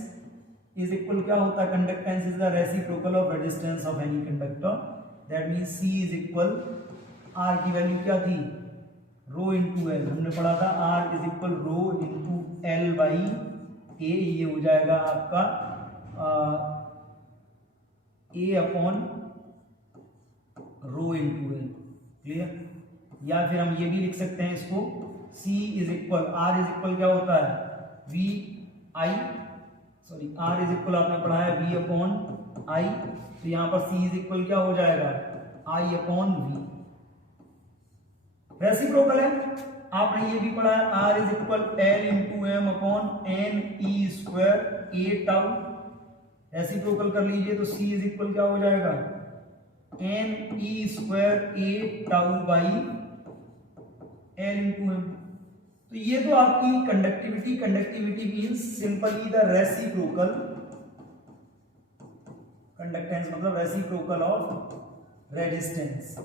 इज इक्वल क्या होता है, conductance is the reciprocal of resistance of any conductor. That means C is equal, R की वैल्यू क्या थी, रो इंटू एल, हमने पढ़ा था R is equal rho into L by A. ये हो जाएगा आपका A upon rho into L. Clear? या फिर हम ये भी लिख सकते हैं इसको, C is equal, R is equal क्या होता है, V I, sorry R is equal आपने पढ़ा है V अपॉन आई, तो यहाँ पर C इज इक्वल क्या हो जाएगा, I अपॉन V। रेसिप्रोकल है, आपने ये भी पढ़ा है, R is equal L into M upon N E square A tau. Reciprocal कर लीजिए तो C इज इक्वल क्या हो जाएगा, N E square A tau by L into M. तो ये तो आपकी conductivity, conductivity means simply the reciprocal, conductance मतलब रेसिप्रोकल ऑफ रेजिस्टेंस।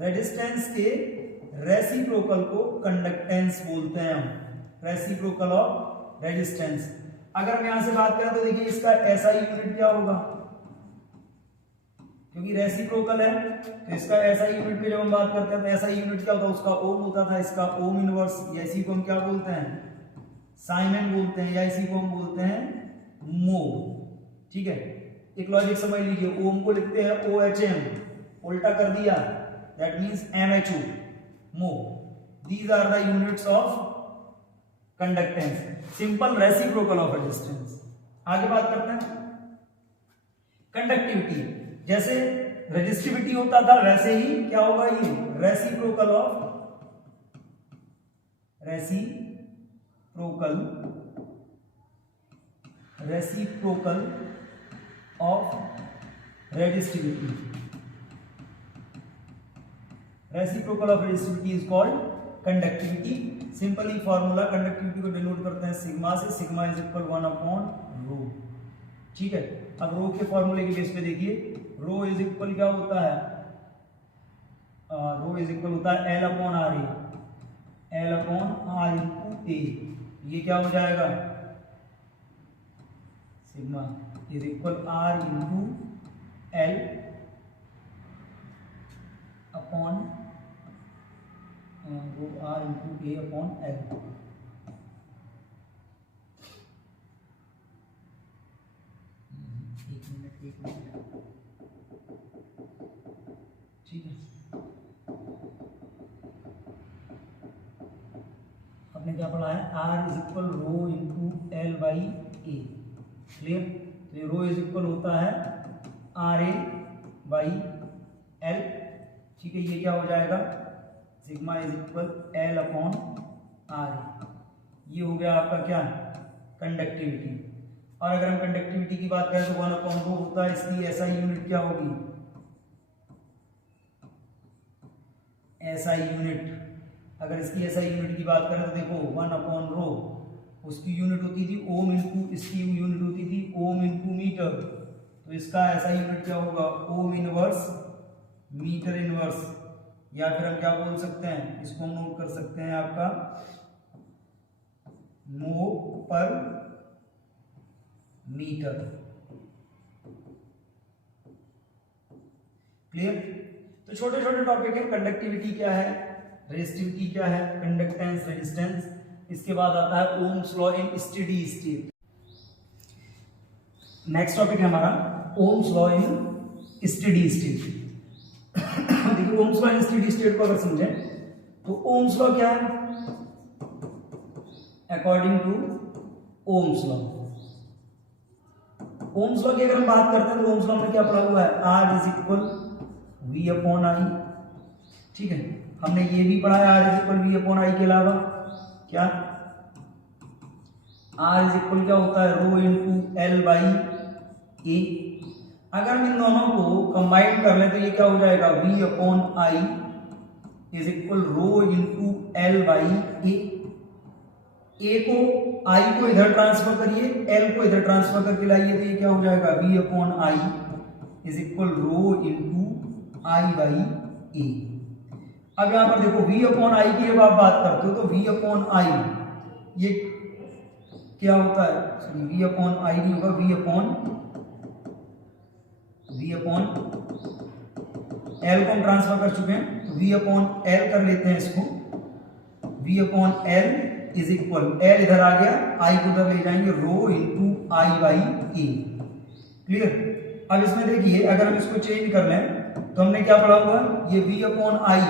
रेजिस्टेंस के रेसिप्रोकल को कंडक्टेंस बोलते हैं हम, रेसिप्रोकल ऑफ रेजिस्टेंस। अगर हम यहां से बात करें तो देखिए इसका एसआई यूनिट क्या होगा, क्योंकि रेसिप्रोकल है तो इसका एसआई यूनिट पे जब हम बात करते हैं तो एसआई यूनिट क्या होता है, उसका ओम होता था, इसका ओम इनवर्स, या इसी को हम क्या बोलते हैं, साइमन बोलते हैं, या इसी को हम बोलते हैं मो। ठीक है, एक लॉजिक समझ लीजिए, ओम को लिखते हैं OHM, उल्टा कर दिया that means MHO, mho. These are the units of conductance, simple reciprocal of resistance. आगे बात करते हैं कंडक्टिविटी। जैसे रेजिस्टिविटी होता था वैसे ही क्या होगा, ये reciprocal of resistivity. Reciprocal of resistivity is called conductivity. Simply formula conductivity को डिनोट करते हैं सिग्मा से, sigma is equal 1 upon rho. ठीक है, अब रो के फॉर्मूले के बेस पे देखिए, रो इज इक्वल क्या होता है, रो इज इक्वल होता है L upon R A, L upon R into A. ये क्या हो जाएगा, sigma is equal R into L upon rho R into A upon L. एक मिनट ठीक है। आपने क्या पढ़ा है, R is equal rho into L by A. Clear. तो ये रो इज इक्वल होता है आर ए बाई एल। ठीक है, ये क्या हो जाएगा, sigma is equal L upon R A. ये हो गया आपका क्या, कंडक्टिविटी। और अगर हम कंडक्टिविटी की बात करें तो 1 अपॉन रो होता है, इसकी एसआई यूनिट क्या होगी, एसआई यूनिट। अगर इसकी एसआई यूनिट की बात करें तो देखो 1 अपॉन रो, उसकी यूनिट होती थी ओम इंटू, इसकी यूनिट होती थी ओम इंटू मीटर। तो इसका एसआई यूनिट क्या होगा, ओम इनवर्स मीटर इनवर्स, या फिर हम क्या बोल सकते हैं, इसको हम नोट कर सकते हैं आपका मो पर मीटर। क्लियर। तो छोटे छोटे टॉपिक है, कंडक्टिविटी क्या है, रेजिस्टिविटी क्या है, कंडक्टेंस, रेजिस्टेंस। इसके बाद आता है Ohm's law in steady state. Next topic है हमारा Ohm's law in steady state. देखिए Ohm's law in steady state को अगर समझें तो ओम्स लॉ क्या है, according to Ohm's law. Ohm's law की अगर हम बात करते हैं तो ओम्स लॉ में क्या पढ़ा हुआ है, R is equal V upon I. ठीक है, हमने ये भी पढ़ा है R is equal V upon I के अलावा क्या, आर इज इक्वल क्या होता है, rho into L by A. अगर हम इन दोनों को कंबाइन कर लें तो ये क्या हो जाएगा, V upon I is equal rho into L by A को, आई को इधर ट्रांसफर करिए, एल को इधर ट्रांसफर करके लाइए, तो ये क्या हो जाएगा, V upon I is equal rho into I by A. अब यहां पर देखो v अपॉन आई की जब आप बात करते हो तो v अपॉन आई ये क्या होता है, सॉरी v अपॉन आई नहीं होगा, v अपॉन एल को हम ट्रांसफर कर चुके हैं, तो v अपॉन एल कर लेते हैं इसको। v upon L is equal, L इधर आ गया, आई को उधर ले जाएंगे, rho into I by A. Clear. अब इसमें देखिए अगर हम इसको चेंज कर लें तो हमने क्या पढ़ा हुआ, ये v अपॉन आई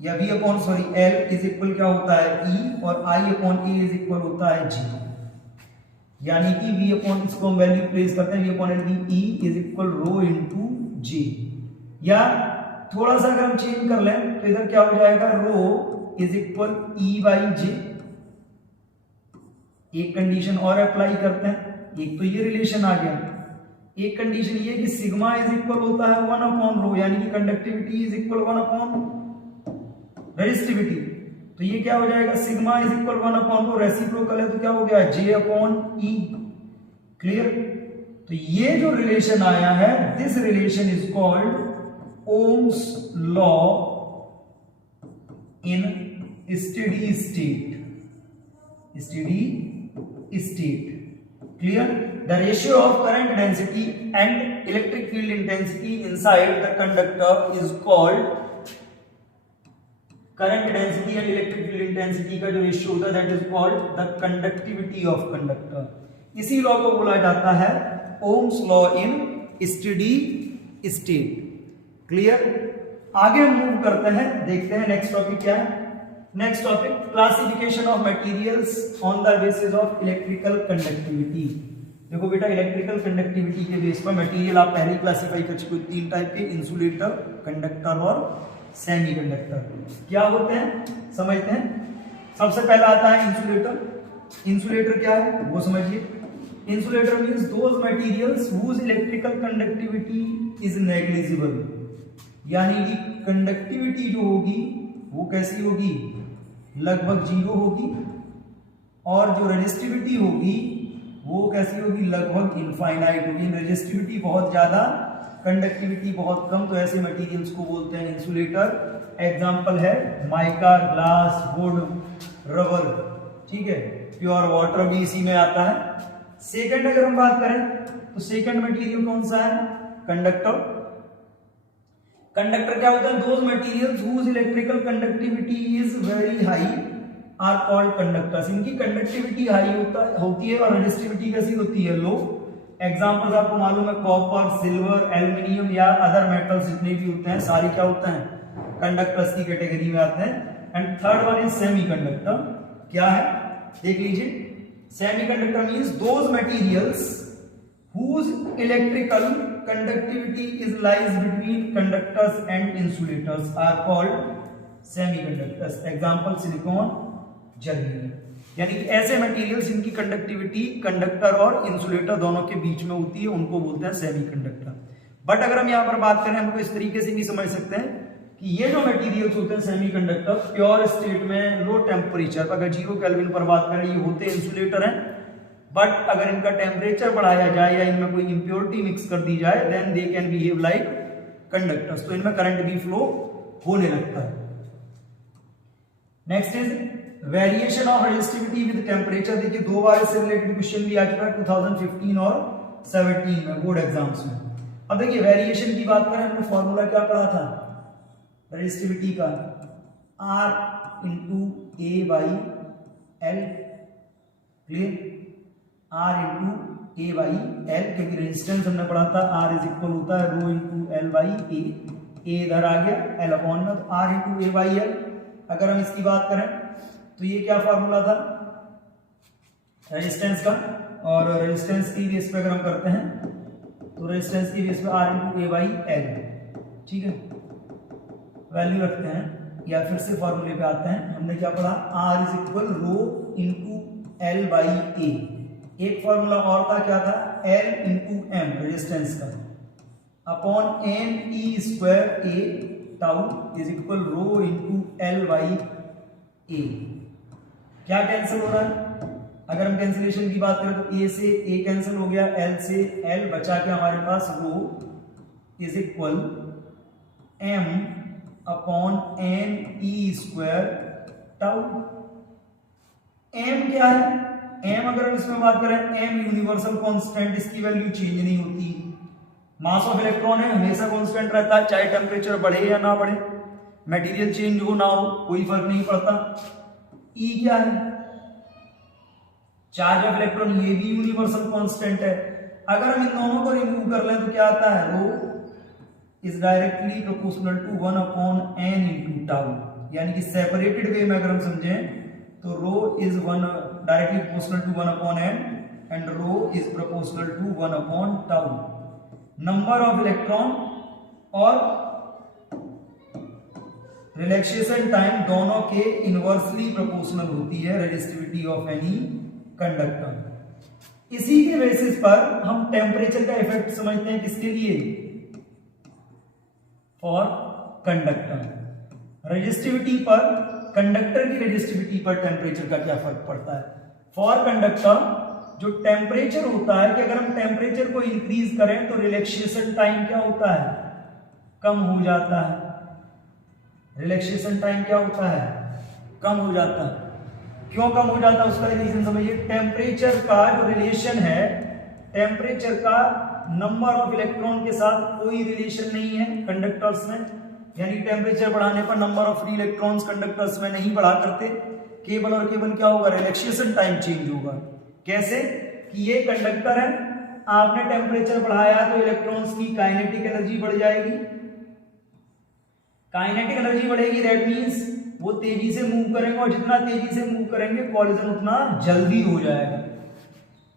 या v upon sorry L is equal क्या होता है e, और i upon e is equal होता है g। यानी कि v अपॉन, इसको हम वैल्यू प्लेस करते हैं, v अपॉन एल की e is equal rho into g। या थोड़ा सा अगर हम चेंज कर लें तो इधर क्या हो जाएगा, रो इज इक्वल e बाई जे। एक कंडीशन और अप्लाई करते हैं, एक तो ये रिलेशन आ गया, एक कंडीशन ये कि सिग्मा इज इक्वल होता है 1 अपॉन रो, यानी कि conductivity is equal 1 upon resistivity. तो ये क्या हो जाएगा, sigma is equal 1 upon rho, reciprocal है तो क्या हो गया, जे अपॉन ई। क्लियर। तो ये जो रिलेशन आया है, this relation is called ohms law in steady state. Steady state. Clear. The ratio of current density and electric field intensity inside the conductor is called, current density and electric field intensity का जो रेशियो होता है that is called the conductivity of conductor। इसी लॉ को बोला जाता है Ohm's law in steady state. Clear. आगे हम मूव करते हैं, देखते हैं नेक्स्ट टॉपिक क्या है। Next topic classification of materials on the basis of electrical conductivity. देखो बेटा, इलेक्ट्रिकल कंडक्टिविटी के बेस पर मटेरियल आप पहले ही क्लासिफाई कर चुके हो, 3 टाइप के, इंसुलेटर, कंडक्टर और सेमीकंडक्टर। क्या होते हैं समझते हैं। सबसे पहला आता है इंसुलेटर। इंसुलेटर क्या है वो समझिए। Insulator means those materials whose electrical conductivity is negligible, यानी कि कंडक्टिविटी जो होगी वो कैसी होगी, लगभग 0 होगी, और जो रेजिस्टिविटी होगी वो कैसी होगी, लगभग इनफाइनाइट होगी। रेजिस्टिविटी बहुत ज्यादा, कंडक्टिविटी बहुत कम, तो ऐसे मटेरियल्स को बोलते हैं इंसुलेटर। एग्जांपल है माइका, ग्लास, वुड, रबर। ठीक है, प्योर वाटर भी इसी में आता है। सेकंड अगर हम बात करें तो सेकंड मटेरियल कौन सा है, कंडक्टर। कंडक्टर क्या होता है? Those materials whose electrical conductivity is very high are called conductors. इनकी कंडक्टिविटी हाई होती है और रेजिस्टिविटी कैसी होती है? लो। एग्जांपल्स आपको मालूम है, कॉपर, सिल्वर, एल्युमिनियम या अदर मेटल्स जितने भी होते हैं सारे क्या होते हैं? कंडक्टर्स की कैटेगरी में आते हैं। And third one is semiconductor. क्या है? देख लीजिए, semiconductor means those materials whose electrical conductivity is lies between conductors and insulators are called semiconductors. Example silicon, germanium. यानी कि ऐसे मटेरियल्स जिनकी कंडक्टिविटी कंडक्टर और इंसुलेटर दोनों के बीच में होती है उनको बोलते हैं सेमीकंडक्टर। बट अगर हम यहाँ पर बात करें, हमको इस तरीके से भी समझ सकते हैं कि ये जो मटेरियल्स होते हैं सेमीकंडक्टर, प्योर स्टेट में लो टेम्परेचर, अगर 0 केल्विन पर बात करें, ये होते इंसुलेटर हैं। बट अगर इनका टेम्परेचर बढ़ाया जाए या इनमें कोई इंप्योरिटी मिक्स कर दी जाए, then they can behave like conductors, तो इनमें करंट भी फ्लो होने लगता है। Next is variation of resistivity with temperature. देखिए, 2 बार इससे रिलेटेड क्वेश्चन भी आ चुका है 2015 और 17 में बोर्ड एग्जाम्स में। अब देखिए, वेरिएशन की बात करें, हमने फॉर्मूला क्या पढ़ा था रेजिस्टिविटी का? R into A by L. Clear? R into A by L, क्योंकि रेजिस्टेंस हमने पढ़ा था R इज इक्वल होता है रो इंटू एल बाई ए। ए इधर आ गया, एल अपॉन में, तो R into A by L. अगर हम इसकी बात करें तो ये क्या फॉर्मूला था रेजिस्टेंस का, और रेजिस्टेंस की बेस पे अगर हम करते हैं तो रेजिस्टेंस की बेस पे R into A by L. ठीक है, वैल्यू रखते हैं या फिर से फॉर्मूले पे आते हैं। हमने क्या पढ़ा? R is equal rho into L by A. एक फॉर्मूला और था, क्या था? L इंटू एम रेजिस्टेंस का, upon N E square A tau is equal rho into L by A. क्या कैंसिल हो रहा है? अगर हम कैंसिलेशन की बात करें तो ए से ए कैंसिल हो गया, एल से एल बचा के हमारे पास rho is equal M upon N E square tau. M क्या है? एम अगर हम इसमें बात करें, एम यूनिवर्सल कांस्टेंट, इसकी वैल्यू चेंज नहीं होती। मास ऑफ इलेक्ट्रॉन है, हमेशा कांस्टेंट रहता है, चाहे टेम्परेचर बढ़े या ना बढ़े, मटेरियल चेंज हो ना हो, कोई फर्क नहीं पड़ता। ई क्या है? चार्ज ऑफ इलेक्ट्रॉन, ये भी यूनिवर्सल कांस्टेंट है। अगर हम इन दोनों को रिमूव कर लें तो क्या आता है? Rho is directly proportional to 1 upon n into tau. यानी कि सेपरेटेड वे में अगर हम समझें तो rho is 1 directly proportional to 1 upon n and rho is proportional to 1 upon tau. Number of electron और रिलैक्सेशन टाइम दोनों के इनवर्सली प्रोपोर्शनल होती है रेजिस्टिविटी ऑफ एनी कंडक्टर। इसी के बेसिस पर हम टेम्परेचर का इफेक्ट समझते हैं, किसके लिए? For conductor. रेजिस्टिविटी पर, कंडक्टर की रेजिस्टिविटी पर टेम्परेचर का क्या फर्क पड़ता है? फॉर कंडक्टर जो टेम्परेचर होता है कि अगर हम टेम्परेचर को इंक्रीज करें तो रिलैक्सेशन टाइम क्या होता है? कम हो जाता है। रिलैक्सेशन टाइम क्या होता है? कम हो जाता है। क्यों कम हो जाता है? उसका रीजन समझिए। टेम्परेचर का जो रिलेशन है, टेम्परेचर का नंबर ऑफ इलेक्ट्रॉन के साथ कोई रिलेशन नहीं है कंडक्टर्स में। यानी टेम्परेचर बढ़ाने पर number of free electrons conductors में नहीं बढ़ा करते, केवल और केवल क्या होगा? रिलैक्सेशन टाइम चेंज होगा। कैसे? कि ये कंडक्टर है, आपने टेम्परेचर बढ़ाया तो इलेक्ट्रॉन्स की काइनेटिक एनर्जी बढ़ जाएगी। काइनेटिक एनर्जी बढ़ेगी, दैट मींस वो तेजी से मूव करेंगे, और जितना तेजी से मूव करेंगे कॉलिजन उतना जल्दी हो जाएगा।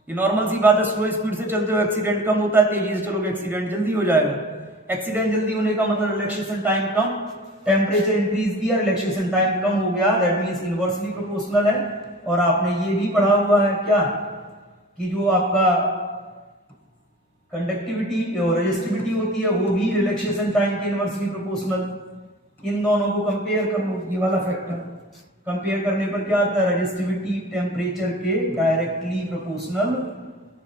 ये नॉर्मल सी बात है, स्लो स्पीड से चलते हुए एक्सीडेंट कम होता है, तेजी से चलोगे एक्सीडेंट जल्दी हो जाएगा। एक्सीडेंट जल्दी होने का मतलब रिलैक्सेशन टाइम कम, टेम्परेचर इंक्रीज किया, रिलैक्सेशन टाइम कम हो गया, दैट मींस इनवर्सली प्रोपोर्शनल है। और आपने ये भी पढ़ा हुआ है क्या, कि जो आपका कंडक्टिविटी और रेजिस्टिविटी होती है वो भी रिलैक्सेशन टाइम के इनवर्सली प्रोपोर्शनल। इन दोनों को कंपेयर कर लो, ये वाला फैक्टर कंपेयर करने पर क्या आता है? रेजिस्टिविटी टेम्परेचर के डायरेक्टली प्रोपोर्शनल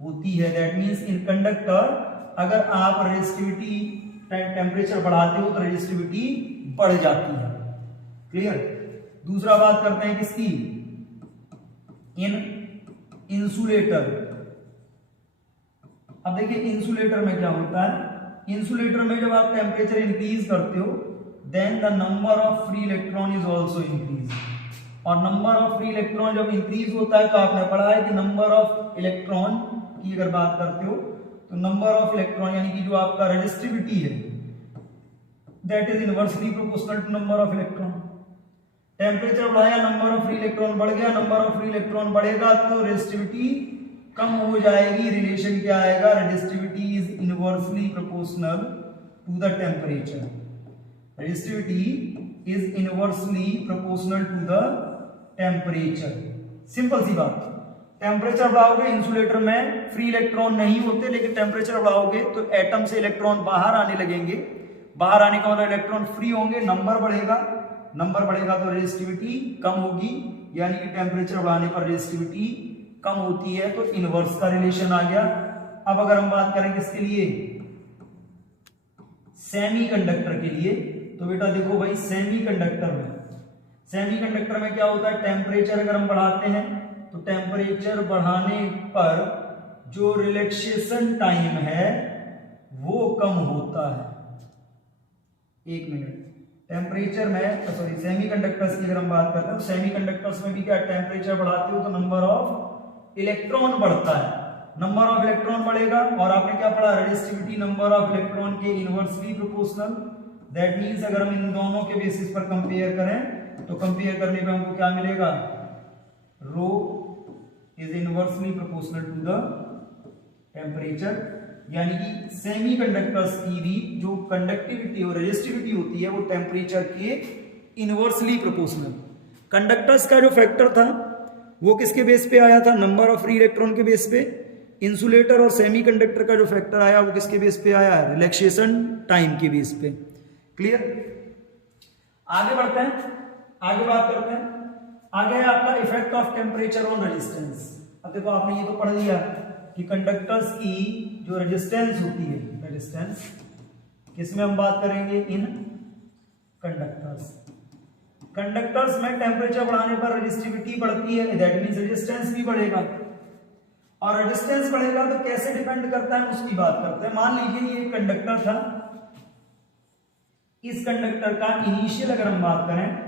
होती है। दैट मींस इन कंडक्टर अगर आप रेजिस्टिविटी टेम्परेचर बढ़ाते हो तो रेजिस्टिविटी बढ़ जाती है। क्लियर? दूसरा बात करते हैं किसकी? इन इंसुलेटर। अब देखिए इंसुलेटर में क्या होता है, इंसुलेटर में जब आप टेम्परेचर इंक्रीज करते हो then the number of free electron is also increase, और नंबर ऑफ फ्री इलेक्ट्रॉन जब इंक्रीज होता है तो आपने पढ़ा है कि नंबर ऑफ इलेक्ट्रॉन की अगर बात करते हो तो नंबर ऑफ इलेक्ट्रॉन यानी कि जो आपका रेजिस्टिविटी है that is inversely proportional to number of electron. Temperature बढ़ाया, नंबर ऑफ फ्री इलेक्ट्रॉन बढ़ गया, नंबर ऑफ फ्री इलेक्ट्रॉन बढ़ेगा तो रेजिस्टिविटी कम हो जाएगी। रिलेशन क्या आएगा, resistivity is inversely proportional to the temperature, resistivity is inversely proportional to the temperature. Simple सी बात, टेम्परेचर बढ़ाओगे इंसुलेटर में फ्री इलेक्ट्रॉन नहीं होते, लेकिन टेम्परेचर बढ़ाओगे तो एटम से इलेक्ट्रॉन बाहर आने लगेंगे, बाहर आने का मतलब इलेक्ट्रॉन फ्री होंगे, नंबर बढ़ेगा, नंबर बढ़ेगा तो रेजिस्टिविटी कम होगी, यानी कि टेम्परेचर बढ़ाने पर रेजिस्टिविटी कम होती है, तो इनवर्स का रिलेशन आ गया। अब अगर हम बात करें किसके लिए, सेमीकंडक्टर के लिए, तो बेटा देखो भाई सेमीकंडक्टर में क्या होता है, टेम्परेचर अगर हम बढ़ाते हैं तो टेम्परेचर बढ़ाने पर जो रिलैक्सेशन टाइम है वो कम होता है। एक मिनट, टेम्परेचर में सॉरी सेमीकंडक्टर्स की अगर हम बात करते हैं तो सेमीकंडक्टर्स में भी क्या टेम्परेचर बढ़ाते हो तो नंबर ऑफ इलेक्ट्रॉन बढ़ता है, नंबर ऑफ इलेक्ट्रॉन बढ़ेगा, और आपने क्या पढ़ा, रेजिस्टिविटी नंबर ऑफ इलेक्ट्रॉन के इनवर्सली प्रोपोर्शनल। दैट मींस अगर हम इन दोनों के बेसिस पर कंपेयर करें तो कंपेयर करने पे हमको क्या मिलेगा, rho is inversely proportional to the temperature, यानी कि सेमीकंडक्टर्स की भी जो कंडक्टिविटी और रेजिस्टिविटी होती है वो टेम्परेचर के इनवर्सली प्रोपोर्शनल। कंडक्टर्स का जो फैक्टर था वो किसके बेस पे आया था, नंबर ऑफ फ्री इलेक्ट्रॉन के बेस पे। इंसुलेटर और सेमीकंडक्टर का जो फैक्टर आया वो किसके बेस पे आया, रिलैक्सेशन टाइम के बेस पे। क्लियर, आगे बढ़ते हैं, आगे बात करते हैं। आगे है आपका effect of temperature on resistance. अब देखो आपने ये तो पढ़ लिया कि कंडक्टर्स की जो रेजिस्टेंस होती है, रेजिस्टेंस किसमें हम बात करेंगे, इन कंडक्टर्स में टेम्परेचर बढ़ाने पर रेजिस्टिविटी बढ़ती है, दैट मींस रेजिस्टेंस भी बढ़ेगा, और रेजिस्टेंस बढ़ेगा तो कैसे डिपेंड करता है उसकी बात करते हैं। मान लीजिए ये कंडक्टर था, इस कंडक्टर का इनिशियल अगर हम बात करें,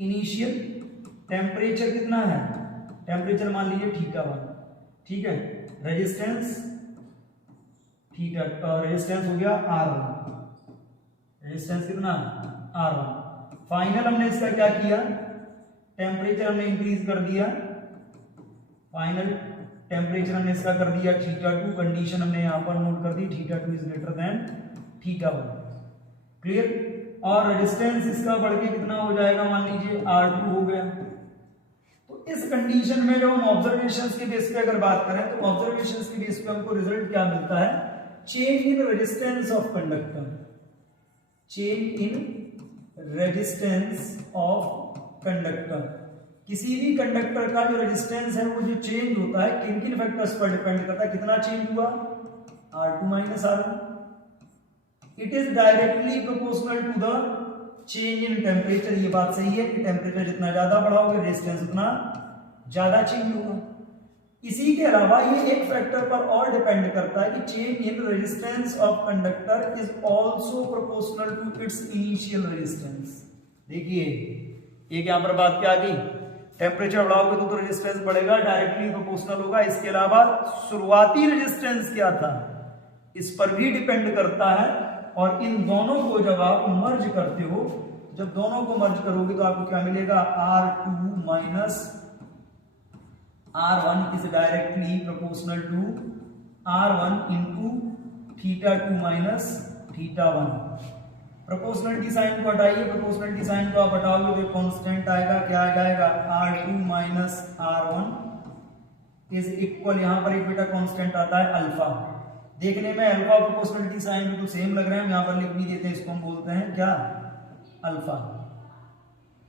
इनिशियल टेम्परेचर कितना है, टेम्परेचर मान लीजिए θ1, ठीक है, रेजिस्टेंस रेजिस्टेंस हो गया R1, रेजिस्टेंस कितना R1। फाइनल हमने इसका क्या किया, टेम्परेचर हमने इंक्रीज कर दिया, फाइनल टेम्परेचर हमने इसका कर दिया θ2, कंडीशन हमने यहां पर नोट कर दी θ2 इज ग्रेटर देन θ1। क्लियर, और रेजिस्टेंस इसका बढ़ के कितना हो जाएगा, मान लीजिए R2 हो गया। तो इस कंडीशन में जब हम ऑब्जर्वेशंस के बेस पे अगर बात करें तो ऑब्जर्वेशंस के बेस पे हमको रिजल्ट क्या मिलता है, change in resistance of conductor, change in resistance of conductor. किसी भी कंडक्टर का जो रेजिस्टेंस है वो जो चेंज होता है किन किन फैक्टर्स पर डिपेंड करता है, कितना चेंज हुआ, R2 minus R1। It is directly proportional to the change in temperature. ये बात सही है कि टेम्परेचर जितना ज्यादा बढ़ाओगे रेजिस्टेंस उतना ज्यादा चेंज होगा। इसी के अलावा ये एक फैक्टर पर और डिपेंड करता है कि change in resistance of conductor is also proportional to its initial resistance. देखिए एक यहां पर बात क्या आ गई, टेम्परेचर बढ़ाओगे तो रेजिस्टेंस बढ़ेगा, डायरेक्टली प्रोपोर्शनल होगा। इसके अलावा शुरुआती रेजिस्टेंस क्या था इस पर भी डिपेंड करता है, और इन दोनों को जब आप मर्ज करते हो, जब दोनों को मर्ज करोगे तो आपको क्या मिलेगा, R2 minus R1 is directly proportional to R1 into θ2 minus θ1। Proportionality sign को हटाइए, प्रोपोर्शनलिटी साइन को आप हटाओगे तो कांस्टेंट आएगा, क्या आ जाएगा, R2 minus R1 is equal, यहां पर एक बेटा कांस्टेंट आता है अल्फा। देखने में अल्फा प्रोपोर्शनलिटी साइन तो सेम लग रहा है, यहां पर लिख भी देते हैं, इसको हम बोलते हैं क्या, alpha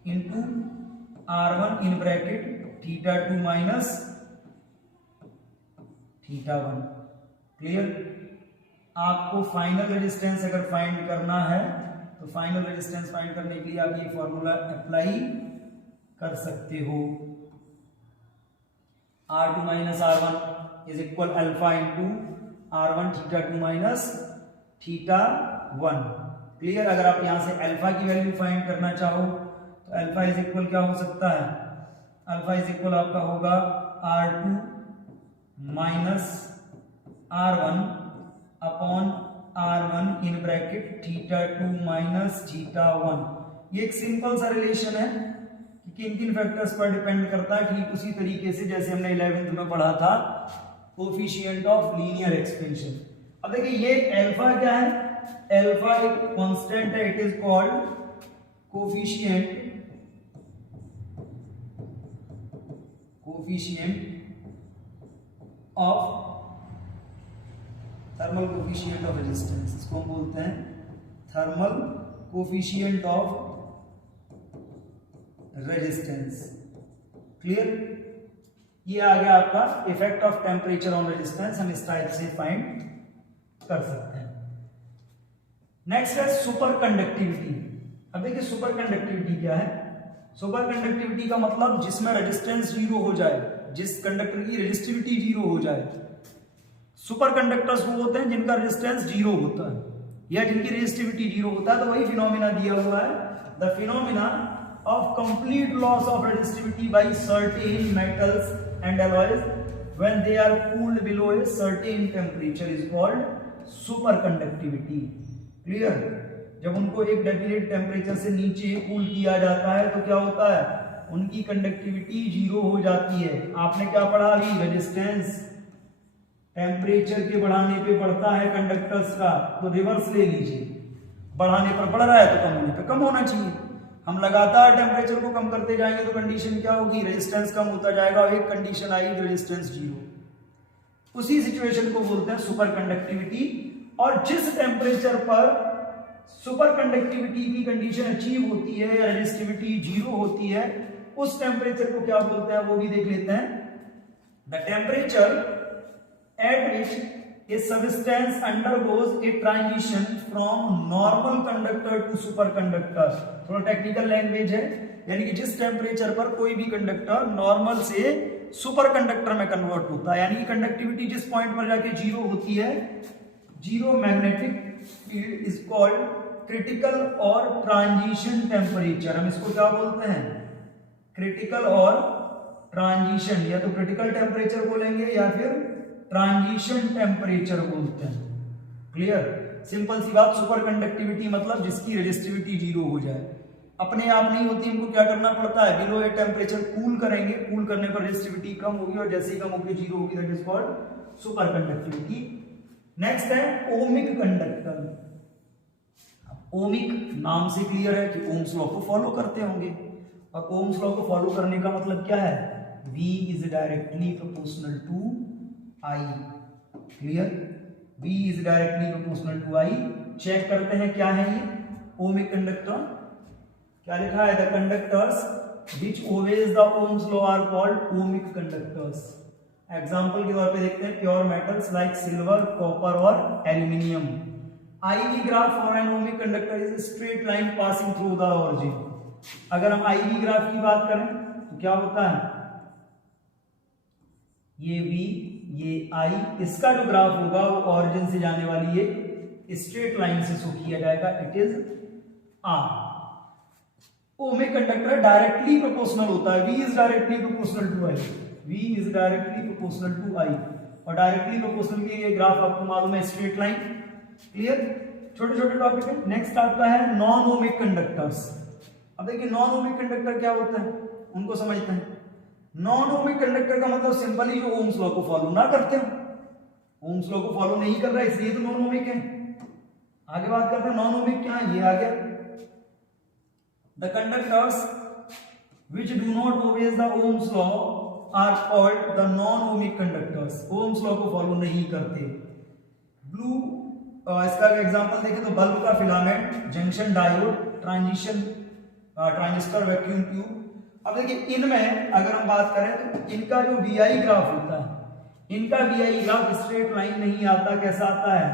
into R1 in bracket θ2 minus θ1। Clear, आपको फाइनल रेजिस्टेंस अगर फाइंड करना है तो फाइनल रेजिस्टेंस फाइंड करने के लिए आप ये फॉर्मूला अप्लाई कर सकते हो, R2 minus R1 is equal alpha into R1 θ2 minus θ1। Clear. अगर आप यहां से अल्फा की वैल्यू फाइंड करना चाहो तो अल्फा इज इक्वल क्या हो सकता है, अल्फा इज इक्वल आपका होगा R2 minus R1 upon R1 in bracket θ2 minus θ1। ये एक सिंपल सा रिलेशन है कि किन किन फैक्टर्स पर डिपेंड करता है, ठीक उसी तरीके से जैसे हमने 11th में पढ़ा था कोफिशिएंट ऑफ लीनियर एक्सपेंशन। अब देखिए ये अल्फा क्या है, अल्फा एक कांस्टेंट है, it is called coefficient of thermal coefficient of resistance, इसको हम बोलते हैं thermal coefficient of resistance. Clear. ये आ गया आपका effect of temperature on resistance, हम इस टाइप से फाइंड कर सकते हैं। नेक्स्ट है सुपर कंडक्टिविटी। अब देखिए सुपर कंडक्टिविटी क्या है, सुपर कंडक्टिविटी का मतलब जिसमें रेजिस्टेंस जीरो हो जाए, जिस कंडक्टर की रेजिस्टिविटी जीरो हो जाए। सुपर कंडक्टर्स वो होते हैं जिनका रेजिस्टेंस जीरो होता है या जिनकी रेजिस्टिविटी जीरो होता है, तो वही फिनोमिना दिया हुआ है, the phenomena of complete loss of resistivity by certain metals and alloys when they are cooled below a certain temperature is called superconductivity। Clear. जब उनको एक डेफिनेट टेम्परेचर से नीचे कूल किया जाता है तो क्या होता है, उनकी कंडक्टिविटी जीरो हो जाती है। आपने क्या पढ़ा अभी, रेजिस्टेंस टेम्परेचर के बढ़ाने पे बढ़ता है कंडक्टर्स का, तो रिवर्स ले लीजिए, बढ़ाने पर बढ़ रहा है तो कम होने पे कम होना चाहिए। हम लगातार टेम्परेचर को कम करते जाएंगे तो कंडीशन क्या होगी, रेजिस्टेंस कम होता जाएगा और एक कंडीशन आएगी रेजिस्टेंस जीरो। उसी सिचुएशन को बोलते हैं सुपर कंडक्टिविटी। और जिस टेम्परेचर पर सुपर कंडक्टिविटी की कंडीशन अचीव होती है या रेजिस्टिविटी जीरो होती है, उस टेम्परेचर को क्या बोलते हैं वो भी देख लेते हैं। The temperature at which a substance undergoes a transition from normal conductor to superconductor। थोड़ा टेक्निकल लैंग्वेज है, यानी कि जिस टेम्परेचर पर कोई भी कंडक्टर नॉर्मल से सुपर कंडक्टर में कन्वर्ट होता है, यानी कि कंडक्टिविटी जिस पॉइंट पर जाके जीरो होती है, zero magnetic field is called critical और ट्रांजिशन टेम्परेचर। हम इसको क्या बोलते हैं, क्रिटिकल और ट्रांजिशन, या तो क्रिटिकल टेम्परेचर बोलेंगे या फिर ट्रांजिशन टेम्परेचर बोलते हैं। क्लियर। सिंपल सी बात, सुपर कंडक्टिविटी मतलब जिसकी रेजिस्टिविटी जीरो हो जाए। अपने आप नहीं होती, इनको क्या करना पड़ता है, बिलो ए टेम्परेचर कूल करेंगे, कूल करने पर रेजिस्टिविटी कम होगी और जैसे ही कम होगी जीरो होगी, that is called super conductivity. Next है ओमिक कंडक्टर। ओमिक नाम से क्लियर है कि ओम्स लॉ को फॉलो करते होंगे, और ओम्स लॉ को फॉलो करने का मतलब क्या है, V is directly proportional to I। Clear. V is directly proportional to I। Check करते हैं क्या है ये ओमिक कंडक्टर। क्या लिखा है, the conductors which obeys the ohms law are called ohmic conductors. Example के तौर पे देखते हैं pure metals like silver, copper और aluminium. IV graph for an ohmic conductor is straight line passing through the origin. अगर हम IV ग्राफ की बात करें तो क्या होता है, ये V ये I, इसका जो ग्राफ होगा वो ओरिजिन से जाने वाली एक स्ट्रेट लाइन से शो किया जाएगा, it is R। Ohmic conductor directly proportional होता है, V is directly proportional to I, V is directly proportional to I, और डायरेक्टली प्रोपोर्शनल के ये ग्राफ आपको मालूम है स्ट्रेट लाइन। क्लियर। छोटे छोटे टॉपिक है। नेक्स्ट आपका है नॉन ओमिक कंडक्टर्स। अब देखिए नॉन ओमिक कंडक्टर क्या होता है, उनको समझते हैं। नॉन ओमिक कंडक्टर का मतलब सिंपली जो ओम्स लॉ को फॉलो ना करते हो, ओम्स लॉ को फॉलो नहीं कर रहा है इसलिए तो नॉन ओमिक है। आगे बात करते हैं नॉन ओमिक क्या है, ये आ गया, the conductors which do not obey the ohms law are called the non ohmic conductors. Ohm's law को फॉलो नहीं करते। ब्लू, इसका एग्जांपल देखें तो बल्ब का filament, junction diode, transistor, vacuum tube. अब देखिए इनमें अगर हम बात करें तो इनका जो VI ग्राफ होता है, इनका VI ग्राफ स्ट्रेट लाइन नहीं आता, कैसा आता है,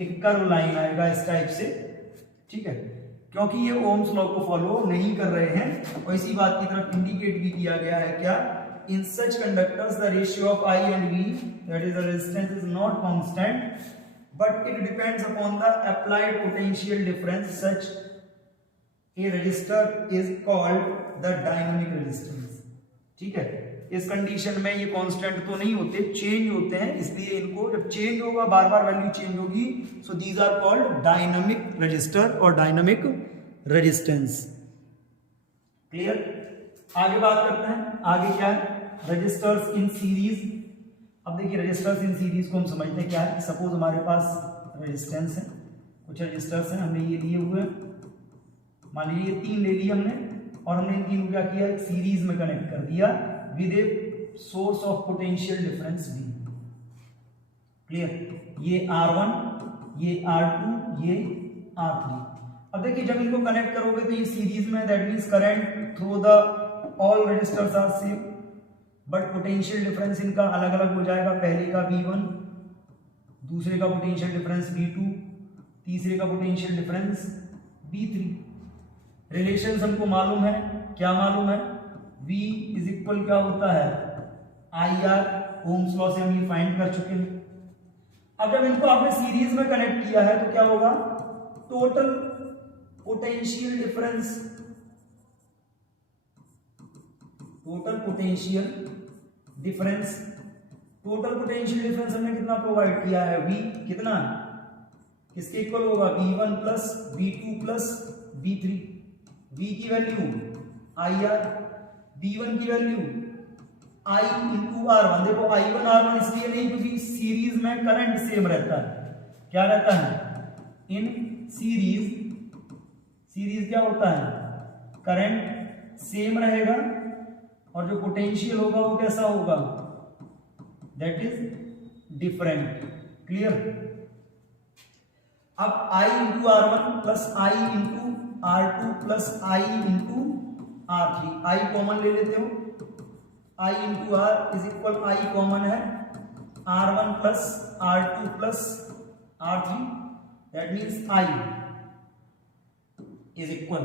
एक कर्व लाइन आएगा इस टाइप से। ठीक है, क्योंकि ये ओम्स लॉ को फॉलो नहीं कर रहे हैं, और इसी बात की तरफ इंडिकेट भी किया गया है क्या, in such conductors the ratio of I and V, that is the resistance, is not constant but it depends upon the applied potential difference. Such a resistor is called the dynamic resistance. ठीक है, इस कंडीशन में ये कांस्टेंट तो नहीं होते, चेंज होते हैं, इसलिए इनको जब चेंज होगा, बार बार वैल्यू चेंज होगी, so these are called dynamic resistor और डायनामिक रेजिस्टेंस। क्लियर? आगे बात करते हैं, आगे क्या है, रजिस्टर्स इन सीरीज। अब देखिए रजिस्टर्स इन सीरीज को हम समझते हैं क्या है। सपोज हमारे पास रेजिस्टेंस है, कुछ रजिस्टर्स हैं, हमने ये लिए हुए, मान लीजिए 3 ले लिए हमने, और हमने इन तीन को क्या किया, सीरीज में कनेक्ट कर दिया with a source of potential difference V। Clear? ये R1, ये R2, ये R3। अब देखिए जब इनको कनेक्ट करोगे तो ये सीरीज में, that means current through the all resistors are same but potential difference इनका अलग अलग हो जाएगा। पहले का V1, दूसरे का पोटेंशियल डिफरेंस V2, तीसरे का पोटेंशियल डिफरेंस V3। रिलेशंस हमको मालूम है, क्या मालूम है, V इज इक्वल क्या होता है, IR, ओम्स लॉ से हम ये फाइंड कर चुके हैं। अब जब इनको आपने सीरीज में कनेक्ट किया है तो क्या होगा, total potential difference, total potential difference हमने कितना प्रोवाइड किया है, V कितना, किसके इक्वल होगा, V1 plus V2 plus V3। V की वैल्यू IR, V1 की वैल्यू I इंटू R1। देखो I1 R1 इसलिए नहीं क्योंकि सीरीज में करंट सेम रहता है। क्या रहता है, इन सीरीज क्या होता है, करंट सेम रहेगा और जो पोटेंशियल होगा वो कैसा होगा, दैट इज डिफरेंट। क्लियर? अब I into R1 plus I into R2 plus I into R3, I common ले लेते हो, I into R is equal, I common है, R1 plus R2 plus R3, that means I is equal.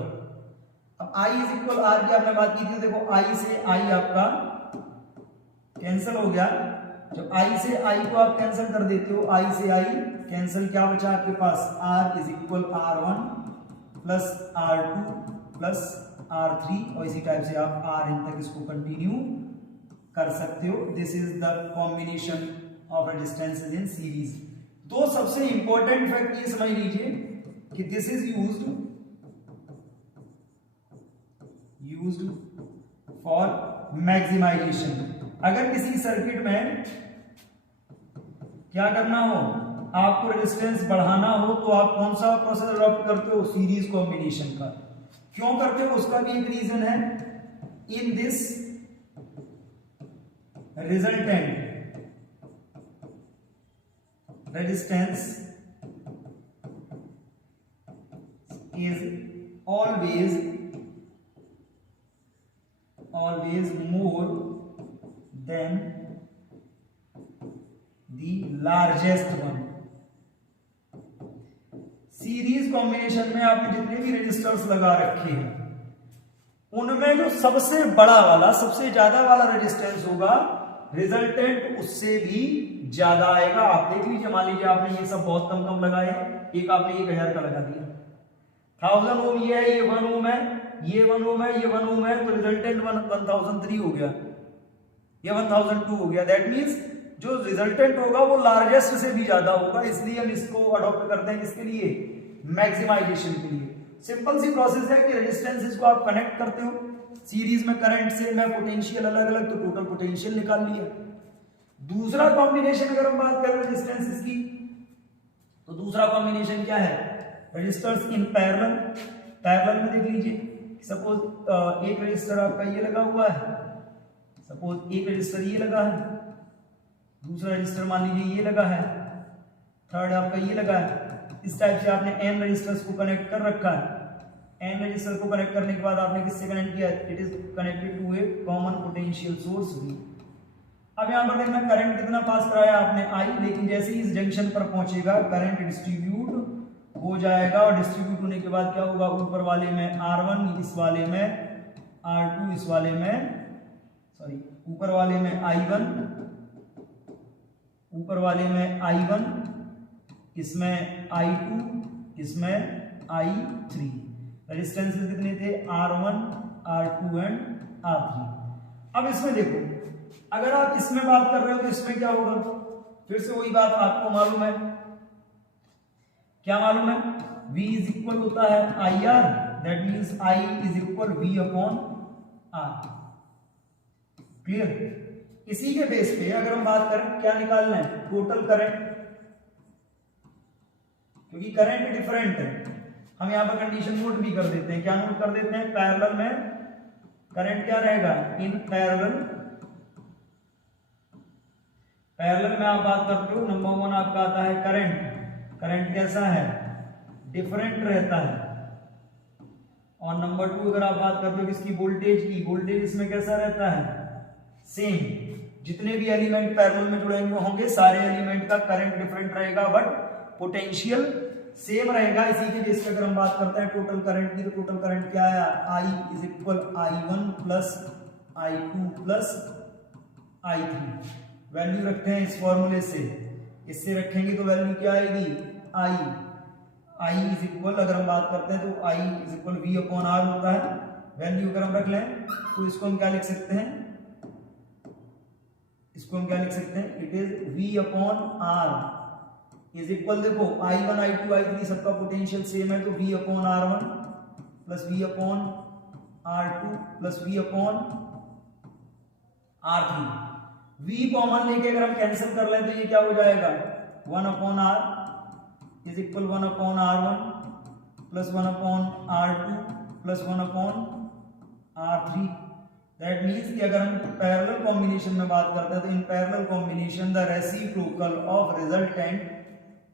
अब I इज इक्वल R की आपने बात की थी, देखो I से I आपका कैंसिल हो गया। जब I से I को आप कैंसिल कर देते हो, I से I कैंसिल, क्या बचा आपके पास, R is equal R1 plus R2 plus R3, और इसी टाइप से आप Rn तक इसको कंटिन्यू कर सकते हो। This is the combination of resistances in series. दो सबसे इंपॉर्टेंट फैक्ट ये समझ लीजिए कि this is used for maximization. अगर किसी सर्किट में क्या करना हो, आपको रेजिस्टेंस बढ़ाना हो, तो आप कौन सा प्रोसेस अडॉप्ट करते हो, सीरीज कॉम्बिनेशन का। क्यों करते हो, उसका भी एक रीजन है। In this resultant resistance is always more than the largest one। Series combination में आपने जितने भी रेजिस्टर्स लगा रखे हैं उनमें जो सबसे बड़ा वाला, सबसे ज्यादा वाला रेजिस्टेंस होगा, रिजल्टेंट उससे भी ज्यादा आएगा। आप देख लीजिए, मान लीजिए आपने ये सब बहुत कम कम लगाए, एक आपने 1000 का लगा दिया, 1000 ओम ये है, ये 1 ओम है, ये 1 ओम है, ये 1 ओम है, तो रिजल्टेंट 1003 हो गया, ये 1002 हो गया। दैट मींस जो रिजल्टेंट होगा वो लार्जेस्ट से भी ज्यादा होगा, इसलिए हम इसको अडॉप्ट करते हैं, किसके लिए, मैक्सिमाइजेशन के लिए। सिंपल सी प्रोसेस है कि रेजिस्टेंसेस को आप कनेक्ट करते हो सीरीज में, करंट से मैं पोटेंशियल अलग अलग, तो टोटल पोटेंशियल निकाल लिया। दूसरा कॉम्बिनेशन अगर हम बात करें रेजिस्टेंसेस की, तो दूसरा कॉम्बिनेशन क्या है, रजिस्टर्स इन पैरेलल। पैरेलल में देख लीजिए, सपोज एक रजिस्टर आपका ये लगा हुआ है, सपोज एक रजिस्टर ये लगा है, दूसरा रजिस्टर मान लीजिए ये लगा है, थर्ड आपका ये लगा है। इस टाइप से आपने n रजिस्टर्स को कनेक्ट कर रखा है। n रजिस्टर को कनेक्ट करने के बाद आपने किससे कनेक्ट किया, it is connected to a common potential source V। अब यहाँ पर देखना करंट कितना पास कराया आपने I, लेकिन जैसे ही इस जंक्शन पर पहुंचेगा करंट डिस्ट्रीब्यूट हो जाएगा, और डिस्ट्रीब्यूट होने के बाद क्या होगा, ऊपर वाले में R1, इस वाले में R2, इस वाले में सॉरी ऊपर वाले में I1, ऊपर वाले में I1, इसमें I2, इसमें I3। रेजिस्टेंसेस कितने थे? R1, R2 and R3। अब इसमें देखो, अगर आप इसमें बात कर रहे हो तो इसमें क्या होगा? फिर से वही बात आपको मालूम है, क्या मालूम है? V इज इक्वल होता है IR, that means I is equal V upon R। Clear? इसी के बेस पे अगर हम बात करें क्या निकालना है? टोटल करंट, क्योंकि करंट डिफरेंट है। हम यहां पर कंडीशन नोट भी कर देते हैं। क्या नोट कर देते हैं? पैरेलल में करंट क्या रहेगा? इन पैरेलल, पैरेलल में आप बात करते हो, नंबर 1 आपका आता है करंट। करंट कैसा है? डिफरेंट रहता है। और नंबर 2 अगर आप बात करते हो किसकी? वोल्टेज की। वोल्टेज इसमें कैसा रहता है? सेम। जितने भी एलिमेंट पैरेलल में जुड़ेंगे होंगे सारे एलिमेंट का करंट डिफरेंट रहेगा, बट पोटेंशियल सेम रहेगा। इसी के बेस पे अगर हम बात करते हैं टोटल करंट की, तो टोटल करंट क्या है? I is equal I1 plus I2 plus I3। Value रखते हैं इस फॉर्मूले से, इससे रखेंगे तो वैल्यू क्या आएगी? I इज इक्वल, अगर हम बात करते हैं तो I is equal V upon R होता है। वैल्यू अगर हम रख लें तो इसको हम क्या लिख सकते हैं? इसको हम क्या लिख सकते हैं? It is V upon R is equal, देखो I1, I2, I3 सबका पोटेंशियल सेम है, तो V upon R1 plus V upon R2 plus V upon R3। V common लेके अगर हम कैंसिल कर लें तो ये क्या हो जाएगा? 1 upon R is equal 1 upon R1 plus 1 upon R2 plus 1 upon R3। That means कि अगर हम पैरेलल कॉम्बिनेशन में बात करते हैं तो in parallel combination the reciprocal of resultant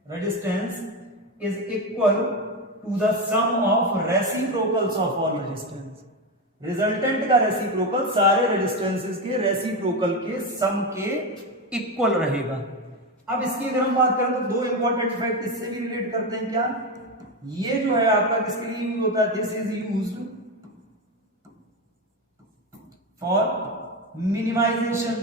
resistance is equal to the sum of reciprocals of all resistance. Resultant का रेसिप्रोकल सारे रेजिस्टेंसेस के रेसिप्रोकल के सम के इक्वल रहेगा। अब इसकी अगर हम बात करें तो दो इंपॉर्टेंट फैक्ट इससे भी रिलेट करते हैं। क्या? ये जो है आपका किसके लिए यूज होता है? This is used for minimization.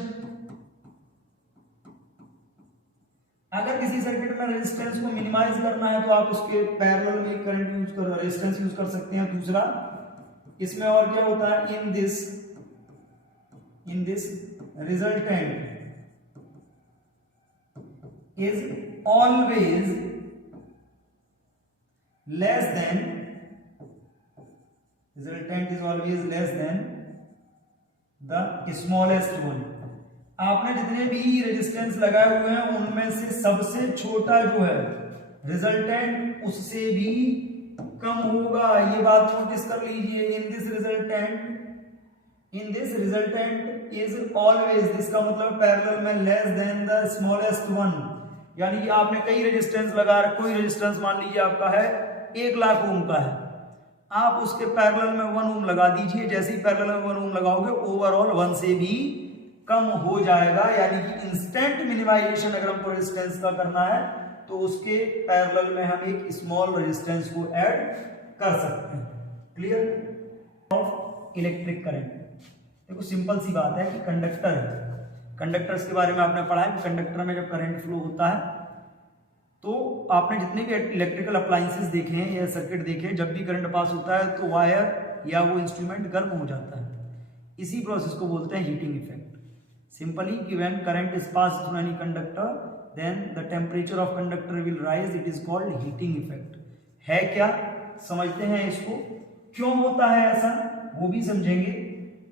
अगर किसी सर्किट में रेजिस्टेंस को मिनिमाइज करना है तो आप उसके पैरेलल में करंट यूज कर, रेजिस्टेंस यूज कर सकते हैं। दूसरा इसमें और क्या होता है? In this resultant is always less than, resultant is always less than the smallest one. आपने जितने भी रेजिस्टेंस लगाए हुए हैं उनमें से सबसे छोटा जो है रिजल्टेंट उससे भी कम होगा। ये बात नोटिस कर लीजिए। In this resultant is always, इसका मतलब पैरेलल में less than the smallest one. यानी कि आपने कई रेजिस्टेंस लगा, कोई रेजिस्टेंस मान लीजिए आपका है 1 लाख ओम का है, आप उसके पैरेलल में 1 ओम लगा दीजिए। जैसे ही पैरेलल में 1 ओम लगाओगे ओवरऑल 1 से भी कम हो जाएगा। यानी कि इंस्टेंट मिनिमाइजेशन अगर हमको रेजिस्टेंस का करना है तो उसके पैरेलल में हम एक स्मॉल रेजिस्टेंस को ऐड कर सकते हैं। क्लियर? ऑफ इलेक्ट्रिक करंट, देखो सिंपल सी बात है कि कंडक्टर है, कंडक्टर्स के बारे में आपने पढ़ा है कि कंडक्टर में जब करंट फ्लो होता है तो आपने जितने भी इलेक्ट्रिकल अप्लायंसेस देखे हैं या सर्किट देखे, जब भी करंट पास होता है तो वायर या वो इंस्ट्रूमेंट गर्म हो जाता है। इसी प्रोसेस को बोलते हैं हीटिंग इफेक्ट। सिंपली कि when current is pass through any conductor then the temperature of conductor will rise, it is called heating effect. है क्या? समझते हैं इसको, क्यों होता है ऐसा वो भी समझेंगे।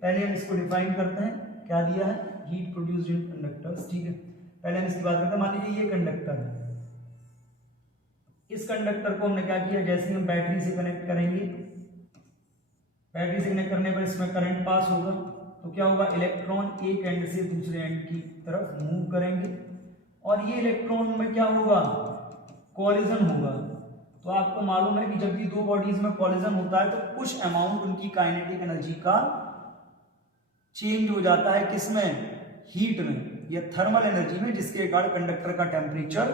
पहले हम इसको डिफाइन करते हैं। क्या दिया है? Heat produced in conductors. ठीक है, पहले हम इसकी बात करते हैं। मान लीजिए ये कंडक्टर है, इस कंडक्टर को हमने क्या किया? जैसे ही हम बैटरी से कनेक्ट करेंगे, बैटरी से कनेक्ट करने पर इसमें करंट पास होगा तो क्या होगा? इलेक्ट्रॉन एक एंड से दूसरे एंड की तरफ मूव करेंगे और ये इलेक्ट्रॉन में क्या होगा? कॉलिजन होगा। तो आपको मालूम है कि जब भी दो बॉडीज में कॉलिजन होता है तो कुछ अमाउंट उनकी काइनेटिक एनर्जी का चेंज हो जाता है। किसमें? हीट में या थर्मल एनर्जी में, जिसके कारण कंडक्टर का टेम्परेचर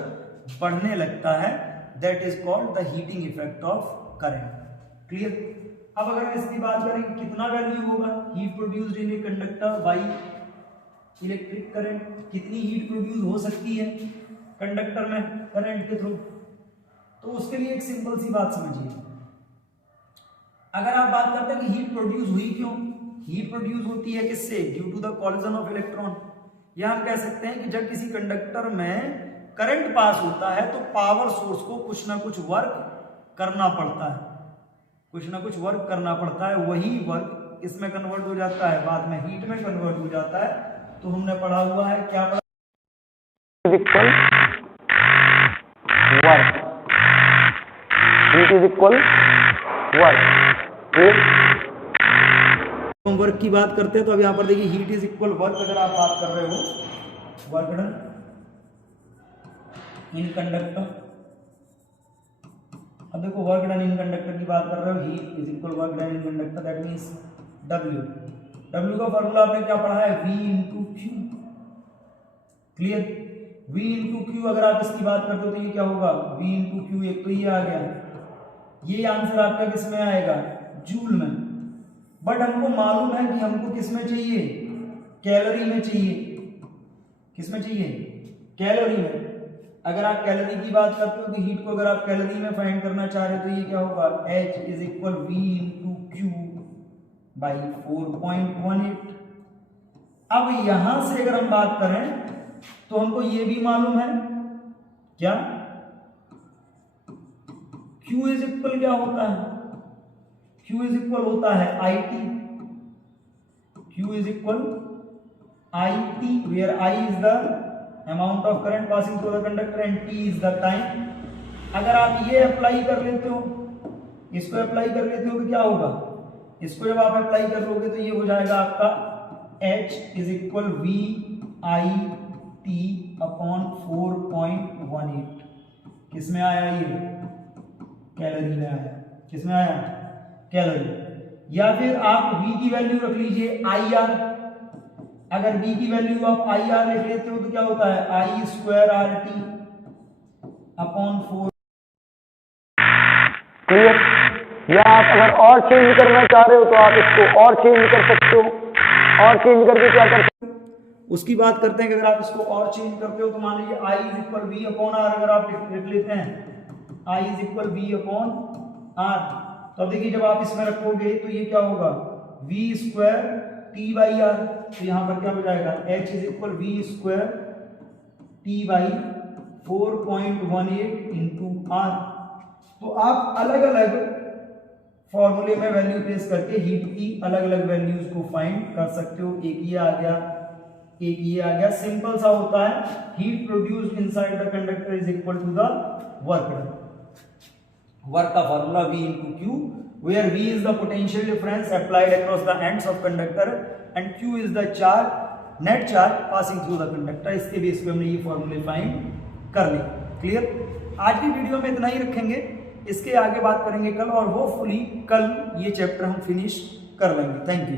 बढ़ने लगता है। That is called the heating effect of current. Clear? अब अगर हम इसकी बात करें कि कितना वैल्यू होगा heat produced in a conductor by electric current, कितनी हीट प्रोड्यूस हो सकती है कंडक्टर में करंट के थ्रू, तो उसके लिए एक सिंपल सी बात समझिए। अगर आप बात करते हैं कि हीट प्रोड्यूस हुई क्यों, हीट प्रोड्यूस होती है किससे, due to the collision of electron, या हम कह सकते हैं कि जब किसी कंडक्टर में करंट पास होता है तो पावर सोर्स को कुछ ना कुछ वर्क करना पड़ता है, कुछ ना कुछ वर्क करना पड़ता है, वही वर्क इसमें कन्वर्ट हो जाता है, बाद में हीट में कन्वर्ट हो जाता है। तो हमने पढ़ा हुआ है, क्या पढ़ा, work, heat is equal work. हम वर्क की बात करते हैं तो अब यहाँ पर देखिए हीट इज इक्वल वर्क, अगर आप बात कर रहे हो वर्क डन इन कंडक्टर, अब देखो वर्क डन इन कंडक्टर की बात कर रहे हो, heat is equal work done in conductor, that means W। W का फॉर्मूला आपने क्या पढ़ा है, V into Q, clear, V into Q. अगर आप इसकी बात करते हो तो ये क्या होगा, V इंटू क्यू, एक तो ये आ गया, ये आंसर आपका किस में आएगा, जूल में, बट हमको मालूम है कि हमको किस में चाहिए, कैलोरी में चाहिए, किस में चाहिए, कैलोरी में। अगर आप कैलोरी की बात करते हो कि हीट को अगर आप कैलोरी में फाइंड करना चाह रहे हो तो ये क्या होगा, H is equal V into Q by 4.18। अब यहां से अगर हम बात करें तो हमको ये भी मालूम है क्या, Q इज इक्वल क्या होता है, Q इज इक्वल होता है IT, Q is equal IT, where I is the amount of current passing through the conductor and T is the time. अगर आप ये अप्लाई कर लेते हो, इसको अप्लाई कर लेते हो तो क्या होगा, इसको जब आप अप्लाई कर लोगे तो ये हो जाएगा आपका H is equal V I T upon 4.18। किस में आया ये, कैलोरी में आया, किस में आया, कैलोरी। या फिर आप V की वैल्यू रख लीजिए IR, अगर V की वैल्यू आप IR लिख लेते हो तो क्या होता है, I square RT upon 4। Clear, या आप अगर और चेंज करना चाह रहे हो तो आप इसको और चेंज कर सकते हो, और चेंज करके क्या कर सकते हो, उसकी बात करते हैं कि अगर आप इसको और चेंज करते हो तो मान लीजिए I is equal V upon R, अगर आप लिख लेते हैं I is equal V upon R, तो अब देखिए जब आप इसमें रखोगे तो ये क्या होगा, V square T by R, तो यहाँ पर क्या हो जाएगा, H is equal V square T by 4.18 into R। तो आप अलग अलग फॉर्मूले में वैल्यू प्लेस करके हीट की अलग अलग वैल्यूज को फाइंड कर सकते हो। एक ये आ गया, एक ये आ गया, सिंपल सा होता है, heat produced inside the conductor is equal to the work done. Work का formula V into Q, where V is the potential difference applied across the ends of conductor and Q is the charge, net charge passing through the conductor। इसके बेस पे हमने ये फॉर्मूले फाइंड कर लिए। क्लियर, आज की वीडियो में इतना ही रखेंगे, इसके आगे बात करेंगे कल, और होपफुली कल ये चैप्टर हम फिनिश कर लेंगे। Thank you.